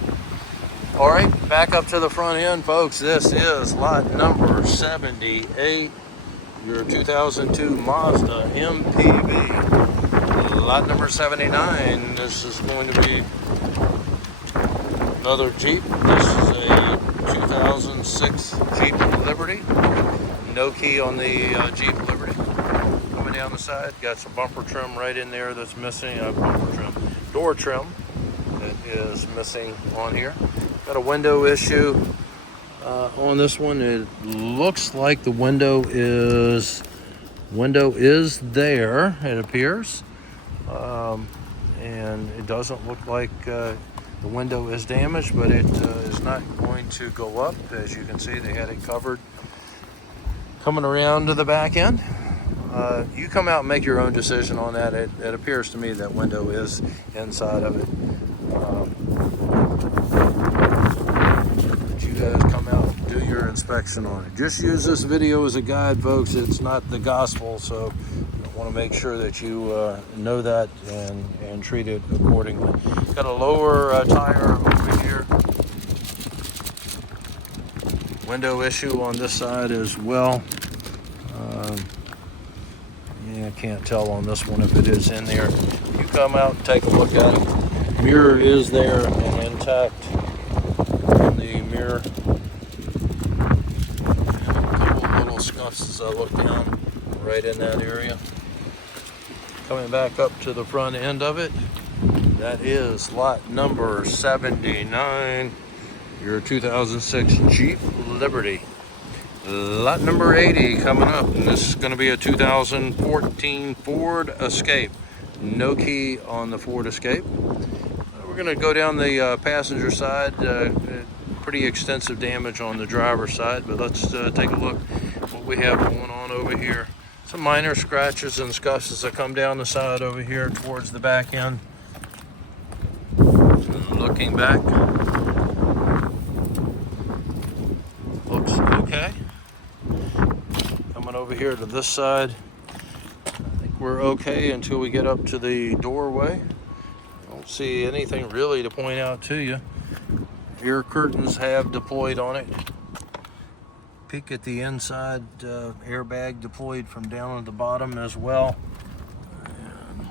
All right, back up to the front end, folks. This is lot number 78, your 2002 Mazda MPV. Lot number 79, this is going to be another Jeep. This is a 2006 Jeep Liberty. No key on the Jeep Liberty. Coming down the side, got some bumper trim right in there that's missing. Bumper trim, door trim that is missing on here. Got a window issue on this one. It looks like the window is there, it appears, and it doesn't look like the window is damaged, but it is not going to go up. As you can see, they had it covered. Coming around to the back end, you come out and make your own decision on that. It appears to me that window is inside of it. You guys come out and do your inspection on it. Just use this video as a guide, folks. It's not the gospel, so I want to make sure that you know that and treat it accordingly. Got a lower tire over here. Window issue on this side as well. Yeah, I can't tell on this one if it is in there. You come out and take a look at it. Mirror is there and intact on the mirror. And a couple little scuffs as I look down right in that area. Coming back up to the front end of it, that is lot number 79, your 2006 Jeep Liberty. Lot number 80 coming up, and this is going to be a 2014 Ford Escape. No key on the Ford Escape. We're going to go down the passenger side. Pretty extensive damage on the driver's side, but let's take a look at what we have going on over here. Some minor scratches and scuffs as I come down the side over here towards the back end. Looking back, looks okay. Coming over here to this side, I think we're okay until we get up to the doorway. Don't see anything really to point out to you. Rear curtains have deployed on it. Peek at the inside, airbag deployed from down at the bottom as well. And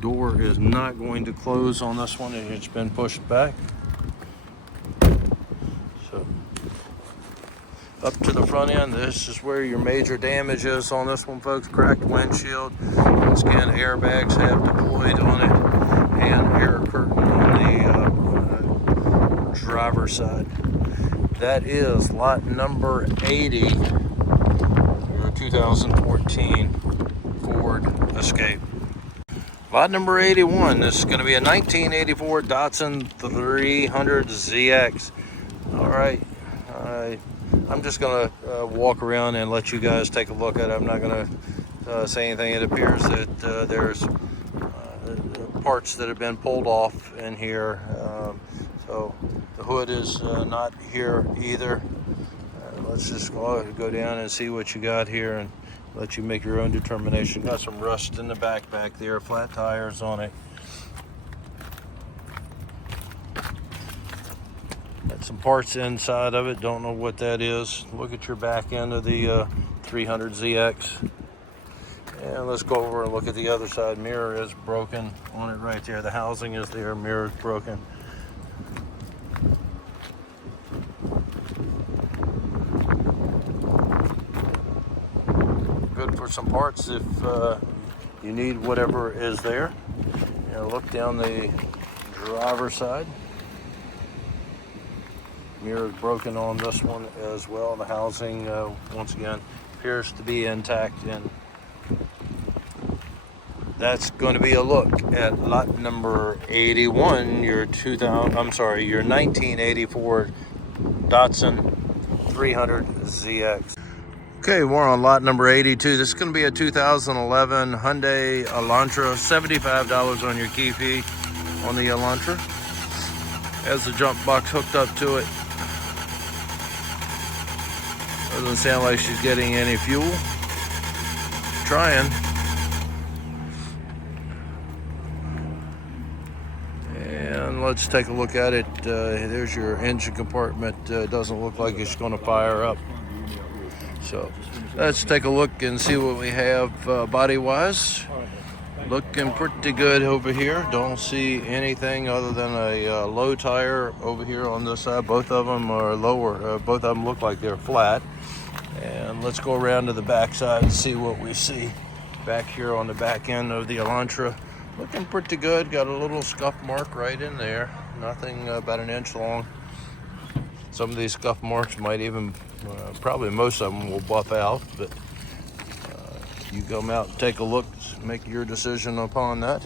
door is not going to close on this one. It's been pushed back. So up to the front end, this is where your major damage is on this one, folks. Cracked windshield. Once again, airbags have deployed on it, and air curtain on the driver's side. That is lot number 80, your 2014 Ford Escape. Lot number 81, this is going to be a 1984 Datsun 300ZX. All right, I'm just going to walk around and let you guys take a look at it. I'm not going to say anything. It appears that there's parts that have been pulled off in here. So the hood is not here either. Let's just go down and see what you got here and let you make your own determination. Got some rust in the back there, flat tires on it. Got some parts inside of it, don't know what that is. Look at your back end of the 300ZX. And let's go over and look at the other side. Mirror is broken on it right there. The housing is there, mirror is broken. for some parts if you need whatever is there. Look down the driver's side. Mirror's broken on this one as well. The housing, once again, appears to be intact, and that's going to be a look at lot number 81, your 1984 Datsun 300ZX. Okay, we're on lot number 82. This is going to be a 2011 Hyundai Elantra. $75 on your key fee on the Elantra. Has the jump box hooked up to it. Doesn't sound like she's getting any fuel. Trying. And let's take a look at it. There's your engine compartment. Doesn't look like it's going to fire up. So let's take a look and see what we have body-wise. Looking pretty good over here. Don't see anything other than a low tire over here on this side. Both of them are lower. Both of them look like they're flat. And let's go around to the back side and see what we see back here on the back end of the Elantra. Looking pretty good. Got a little scuff mark right in there. Nothing about an inch long. Some of these scuff marks might even, probably most of them will buff out, but you come out and take a look, make your decision upon that.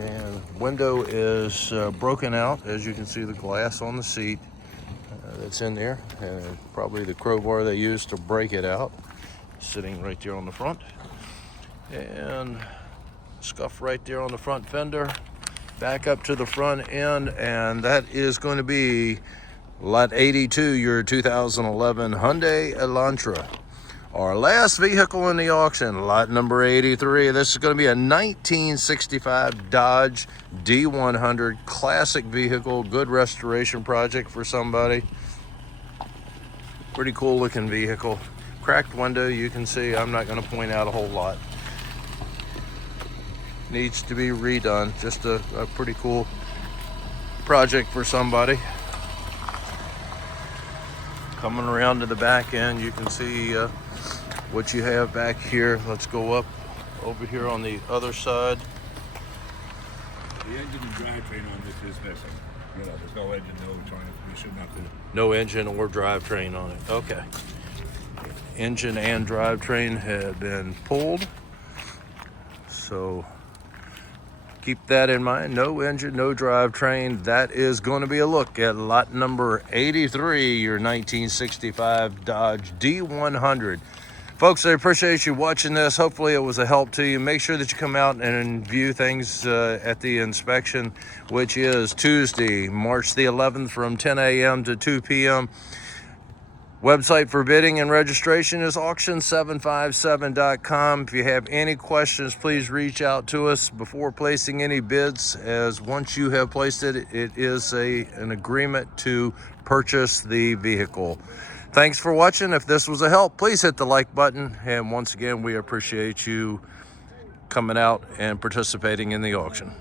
And window is broken out. As you can see, the glass on the seat that's in there, and probably the crowbar they used to break it out, sitting right there on the front. And scuff right there on the front fender. Back up to the front end, and that is going to be lot 82, your 2011 Hyundai Elantra. Our last vehicle in the auction, lot number 83. This is going to be a 1965 Dodge D100 classic vehicle. Good restoration project for somebody. Pretty cool looking vehicle. Cracked window, you can see. I'm not going to point out a whole lot. Needs to be redone. Just a pretty cool project for somebody. Coming around to the back end, you can see what you have back here. Let's go up over here on the other side. The engine and drivetrain on this is missing. There's no engine, no transmission, nothing. No engine or drivetrain on it. Okay. Engine and drivetrain have been pulled. So keep that in mind. No engine, no drivetrain. That is going to be a look at lot number 83, your 1965 Dodge D100. Folks, I appreciate you watching this. Hopefully it was a help to you. Make sure that you come out and view things at the inspection, which is Tuesday, March the 11th from 10 a.m. to 2 p.m. Website for bidding and registration is auction757.com. If you have any questions, please reach out to us before placing any bids, as once you have placed it, it is an agreement to purchase the vehicle. Thanks for watching. If this was a help, please hit the like button. And once again, we appreciate you coming out and participating in the auction.